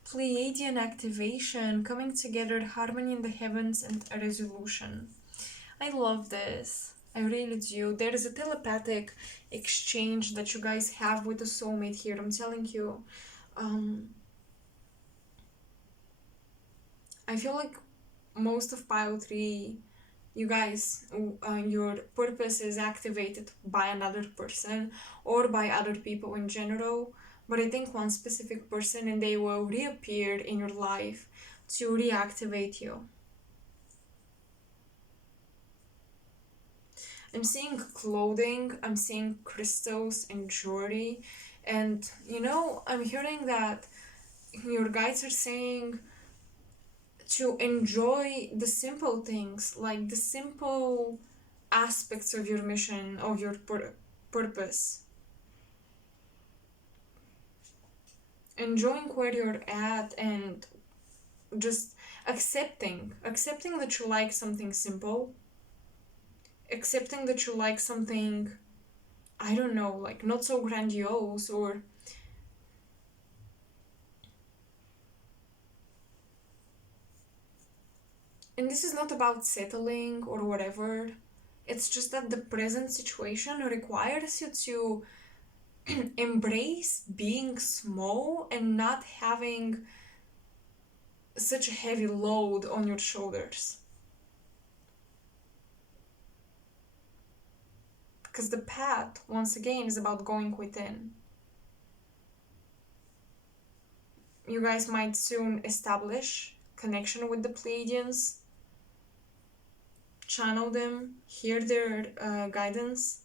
Pleiadian activation, coming together, harmony in the heavens, and a resolution. I love this. I really do. There is a telepathic exchange that you guys have with the soulmate here. I'm telling you. I feel like most of pile 3, you guys, your purpose is activated by another person or by other people in general. But I think one specific person, and they will reappear in your life to reactivate you. I'm seeing clothing, I'm seeing crystals and jewelry, and I'm hearing that your guides are saying to enjoy the simple things, like the simple aspects of your mission, of your purpose. Enjoying where you're at, and just accepting that you like something simple, accepting that you like something, I don't know, like not so grandiose, or and this is not about settling or whatever. It's just that the present situation requires you to embrace being small and not having such a heavy load on your shoulders. Because the path, once again, is about going within. You guys might soon establish connection with the Pleiadians, channel them, hear their guidance.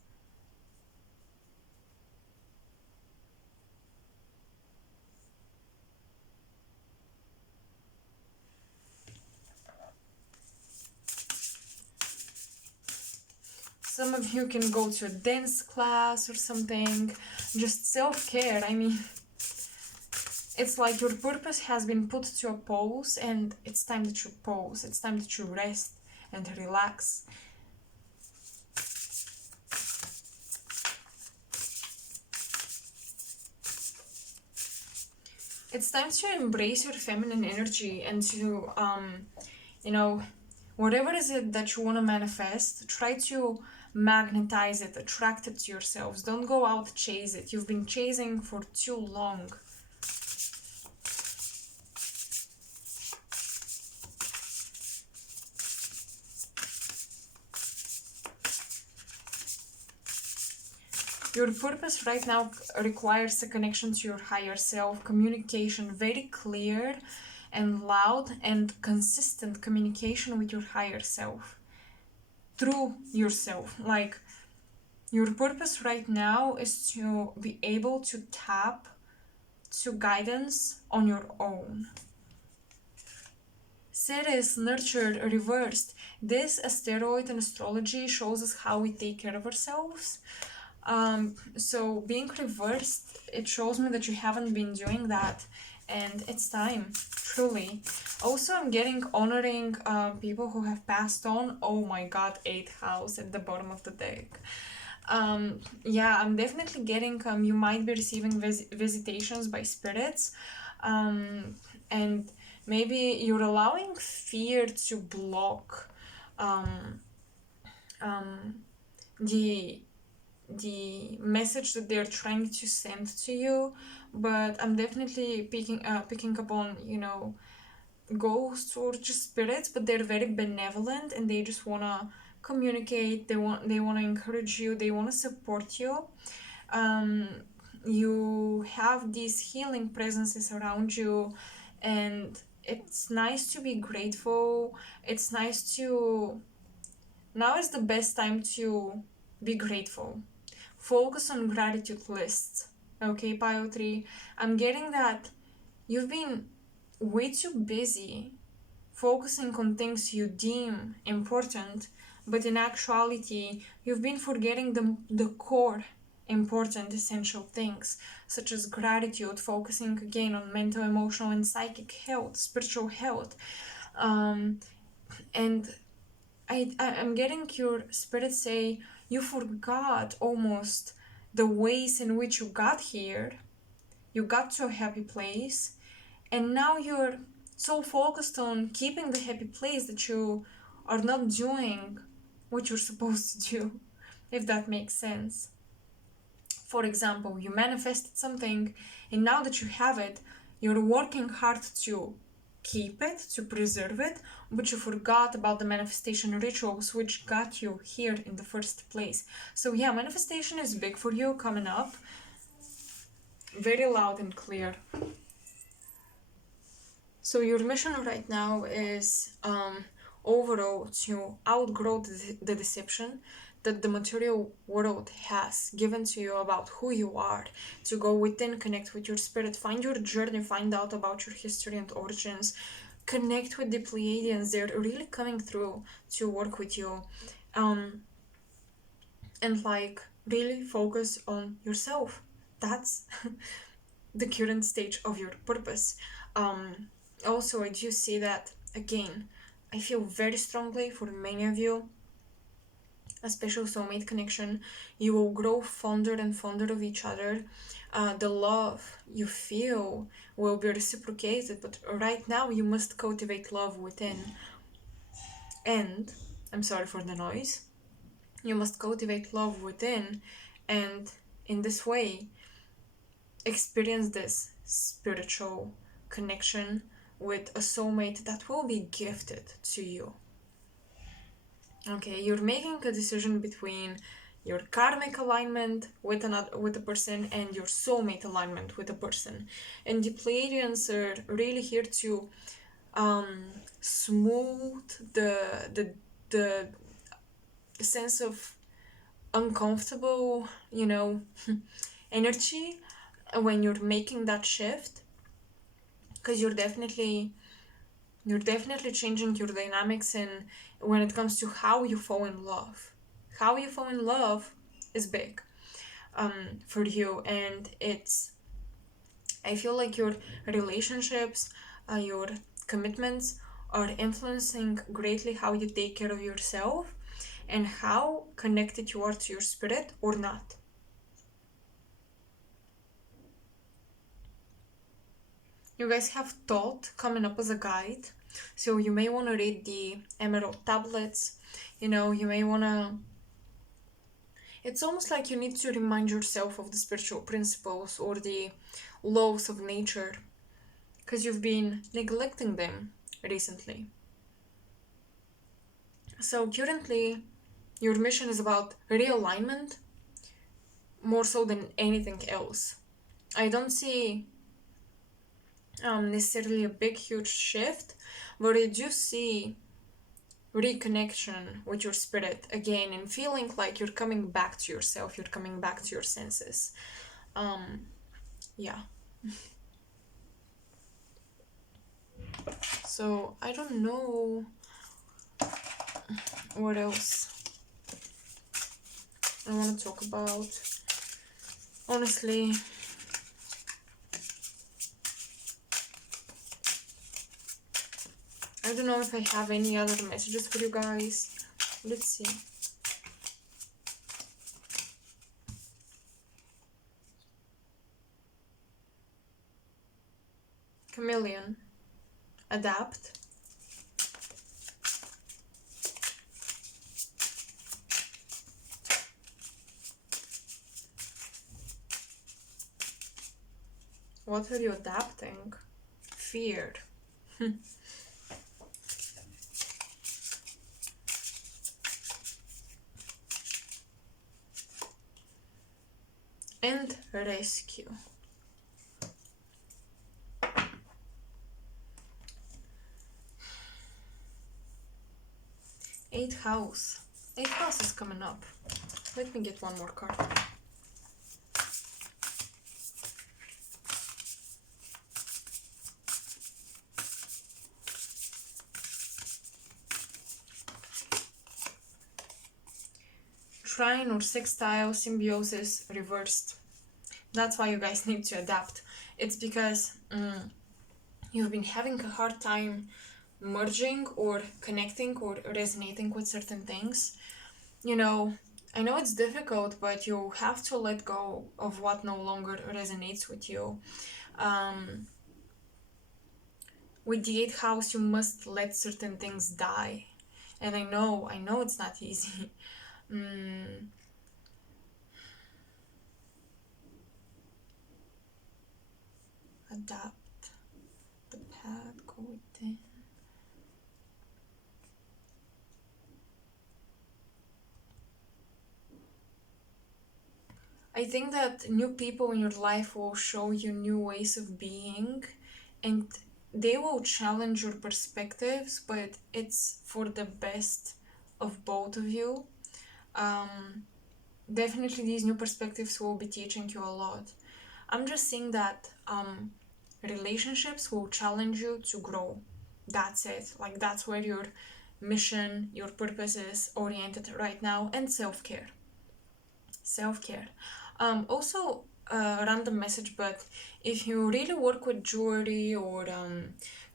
Some of you can go to a dance class or something. Just self-care. I mean, it's like your purpose has been put to a pause, and it's time that you pause. It's time that you rest and relax. It's time to embrace your feminine energy and to, whatever is it that you want to manifest, try to magnetize it, attract it to yourselves. Don't go out chase it. You've been chasing for too long. Your purpose right now requires a connection to your higher self, communication, very clear and loud and consistent communication with your higher self. through yourself. Like, your purpose right now is to be able to tap to guidance on your own. Ceres, nurtured, reversed. This asteroid in astrology shows us how we take care of ourselves. So being reversed, it shows me that you haven't been doing that, and it's time, truly. Also, I'm getting honoring people who have passed on. Oh my god, 8th house at the bottom of the deck. Yeah, I'm definitely getting, you might be receiving visitations by spirits, and maybe you're allowing fear to block the message that they're trying to send to you. But I'm definitely picking up on, ghosts or just spirits, but they're very benevolent and they just wanna communicate. They wanna encourage you. They wanna support you. You have these healing presences around you, and it's nice to be grateful. It's nice to Now is the best time to be grateful. Focus on gratitude lists. Okay, Pile 3. I'm getting that you've been way too busy focusing on things you deem important, but in actuality, you've been forgetting the core important essential things, such as gratitude, focusing again on mental, emotional, and psychic health, spiritual health. And I'm getting your spirit say you forgot almost the ways in which you got here. You got to a happy place, and now you're so focused on keeping the happy place that you are not doing what you're supposed to do, if that makes sense. For example, you manifested something, and now that you have it, you're working hard to keep it, to preserve it, but you forgot about the manifestation rituals which got you here in the first place. So yeah, manifestation is big for you coming up. Very loud and clear. So your mission right now is overall to outgrow the deception that the material world has given to you about who you are, to go within, connect with your spirit, find your journey, find out about your history and origins, connect with the Pleiadians. They're really coming through to work with you, and like really focus on yourself. That's the current stage of your purpose. Also, I do see that again. I feel very strongly for many of you a special soulmate connection. You will grow fonder and fonder of each other. The love you feel will be reciprocated, but right now you must cultivate love within. And I'm sorry for the noise. You must cultivate love within, and in this way, experience this spiritual connection with a soulmate that will be gifted to you. Okay, you're making a decision between your karmic alignment with a person and your soulmate alignment with a person, and the Pleiadians are really here to smooth the sense of uncomfortable, energy when you're making that shift, because you're definitely changing your dynamics in when it comes to how you fall in love. How you fall in love is big for you, and I feel like your relationships, your commitments are influencing greatly how you take care of yourself and how connected you are to your spirit or not. You guys have thought coming up as a guide, so you may want to read the Emerald Tablets. You may want to... It's almost like you need to remind yourself of the spiritual principles or the laws of nature, because you've been neglecting them recently. So currently, your mission is about realignment more so than anything else. I don't see necessarily a big, huge shift, but I do see reconnection with your spirit again, and feeling like you're coming back to yourself, you're coming back to your senses. Yeah. So I don't know what else I want to talk about. Honestly, I don't know if I have any other messages for you guys. Let's see. Chameleon. Adapt. What are you adapting? Fear. And rescue. Eighth house. Eighth house is coming up. Let me get one more card. Trine or sextile, symbiosis, reversed. That's why you guys need to adapt. It's because you've been having a hard time merging or connecting or resonating with certain things. You know, I know it's difficult, but you have to let go of what no longer resonates with you. With the 8th house, you must let certain things die. And I know it's not easy. Adapt the path, go within. I think that new people in your life will show you new ways of being, and they will challenge your perspectives, but it's for the best of both of you. Definitely these new perspectives will be teaching you a lot. I'm just saying that relationships will challenge you to grow. That's it. Like, that's where your mission, your purpose is oriented right now, and self-care. Self-care. Also, random message, but if you really work with jewelry or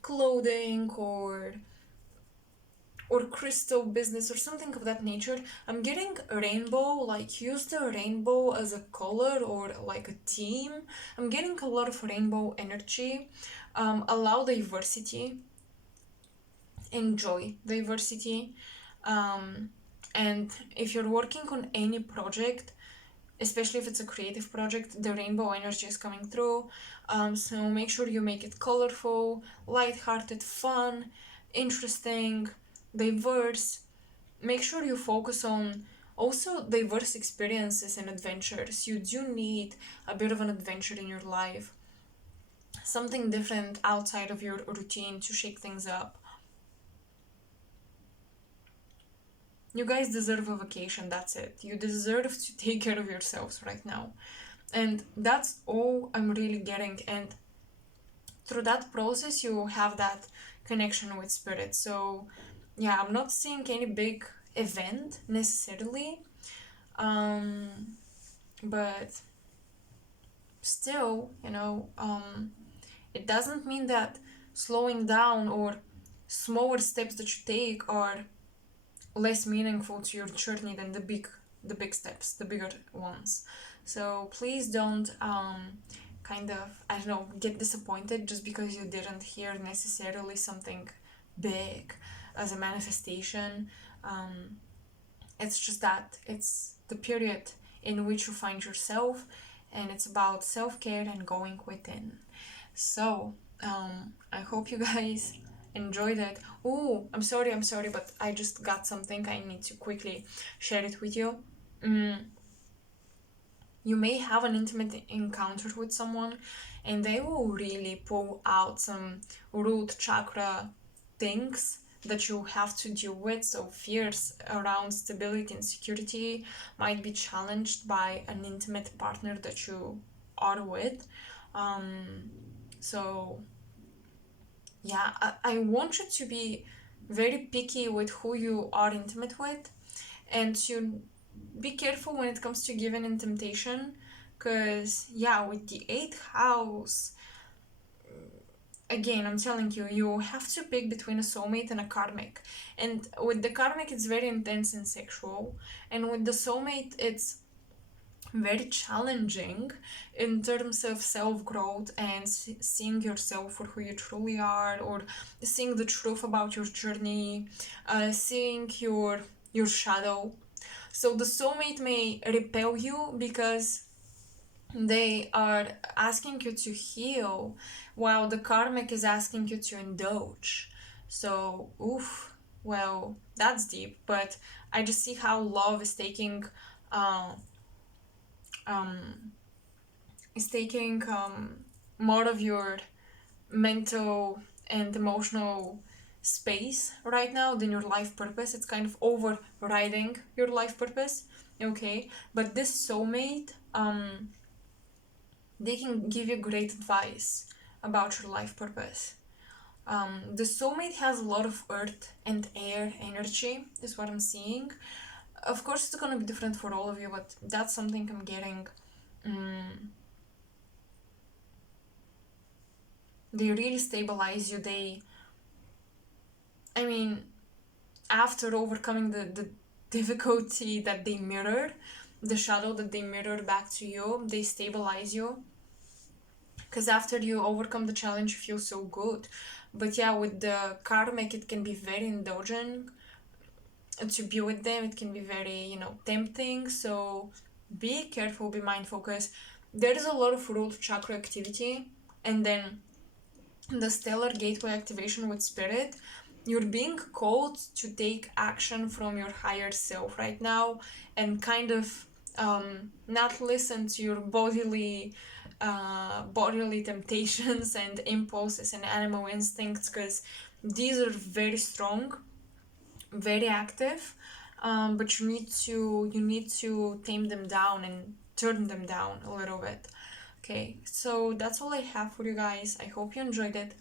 clothing or crystal business or something of that nature, I'm getting a rainbow, like use the rainbow as a color or like a theme. I'm getting a lot of rainbow energy. Allow diversity, enjoy diversity. And if you're working on any project, especially if it's a creative project, the rainbow energy is coming through. So make sure you make it colorful, light-hearted, fun, interesting, diverse. Make sure you focus on also diverse experiences and adventures. You do need a bit of an adventure in your life, something different outside of your routine to shake things up. You guys deserve a vacation, that's it. You deserve to take care of yourselves right now. And that's all I'm really getting. And through that process, you have that connection with spirit. So, yeah, I'm not seeing any big event necessarily. But still, it doesn't mean that slowing down or smaller steps that you take are less meaningful to your journey than the big steps, the bigger ones. So please don't kind of, I don't know, get disappointed just because you didn't hear necessarily something big as a manifestation. It's just that it's the period in which you find yourself, and it's about self-care and going within. So I hope you guys enjoyed it. Oh, I'm sorry, but I just got something. I need to quickly share it with you. You may have an intimate encounter with someone, and they will really pull out some root chakra things that you have to deal with. So fears around stability and security might be challenged by an intimate partner that you are with. So yeah, I want you to be very picky with who you are intimate with, and to be careful when it comes to giving in temptation, because yeah, with the 8th house, again, I'm telling you, you have to pick between a soulmate and a karmic. And with the karmic, it's very intense and sexual, and with the soulmate, it's very challenging in terms of self-growth and seeing yourself for who you truly are, or seeing the truth about your journey, seeing your shadow. So the soulmate may repel you because they are asking you to heal, while the karmic is asking you to indulge. So oof, well, that's deep, but I just see how love uh, um, is taking more of your mental and emotional space right now than your life purpose. It's kind of overriding your life purpose, okay? But this soulmate, they can give you great advice about your life purpose. The soulmate has a lot of earth and air energy, is what I'm seeing. Of course, it's gonna be different for all of you, but that's something I'm getting. They really stabilize you. I mean, after overcoming the difficulty that they mirror, the shadow that they mirror back to you, they stabilize you. Because after you overcome the challenge, you feel so good. But yeah, with the karmic, it can be very indulgent to be with them. It can be very, tempting. So be careful, be mindful, because there is a lot of root chakra activity, and then the stellar gateway activation with spirit. You're being called to take action from your higher self right now, and kind of not listen to your bodily temptations and impulses and animal instincts, because these are very strong, very active, but you need to tame them down and turn them down a little bit. Okay, so that's all I have for you guys. I hope you enjoyed it.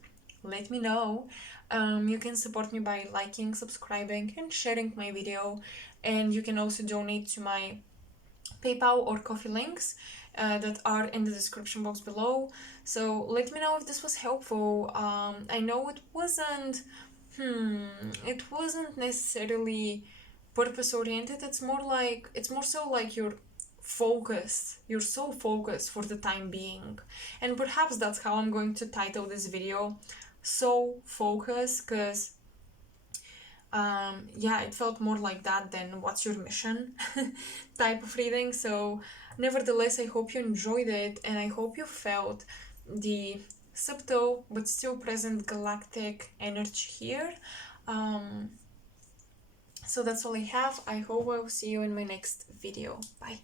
Let me know. You can support me by liking, subscribing, and sharing my video. And you can also donate to my PayPal or Coffee links that are in the description box below. So let me know if this was helpful. I know it wasn't necessarily purpose oriented. It's more so like you're so focused for the time being, and perhaps that's how I'm going to title this video, so focused, because yeah, it felt more like that than what's your mission type of reading. So nevertheless, I hope you enjoyed it, and I hope you felt the subtle but still present galactic energy here. So that's all I have. I hope I'll see you in my next video. Bye.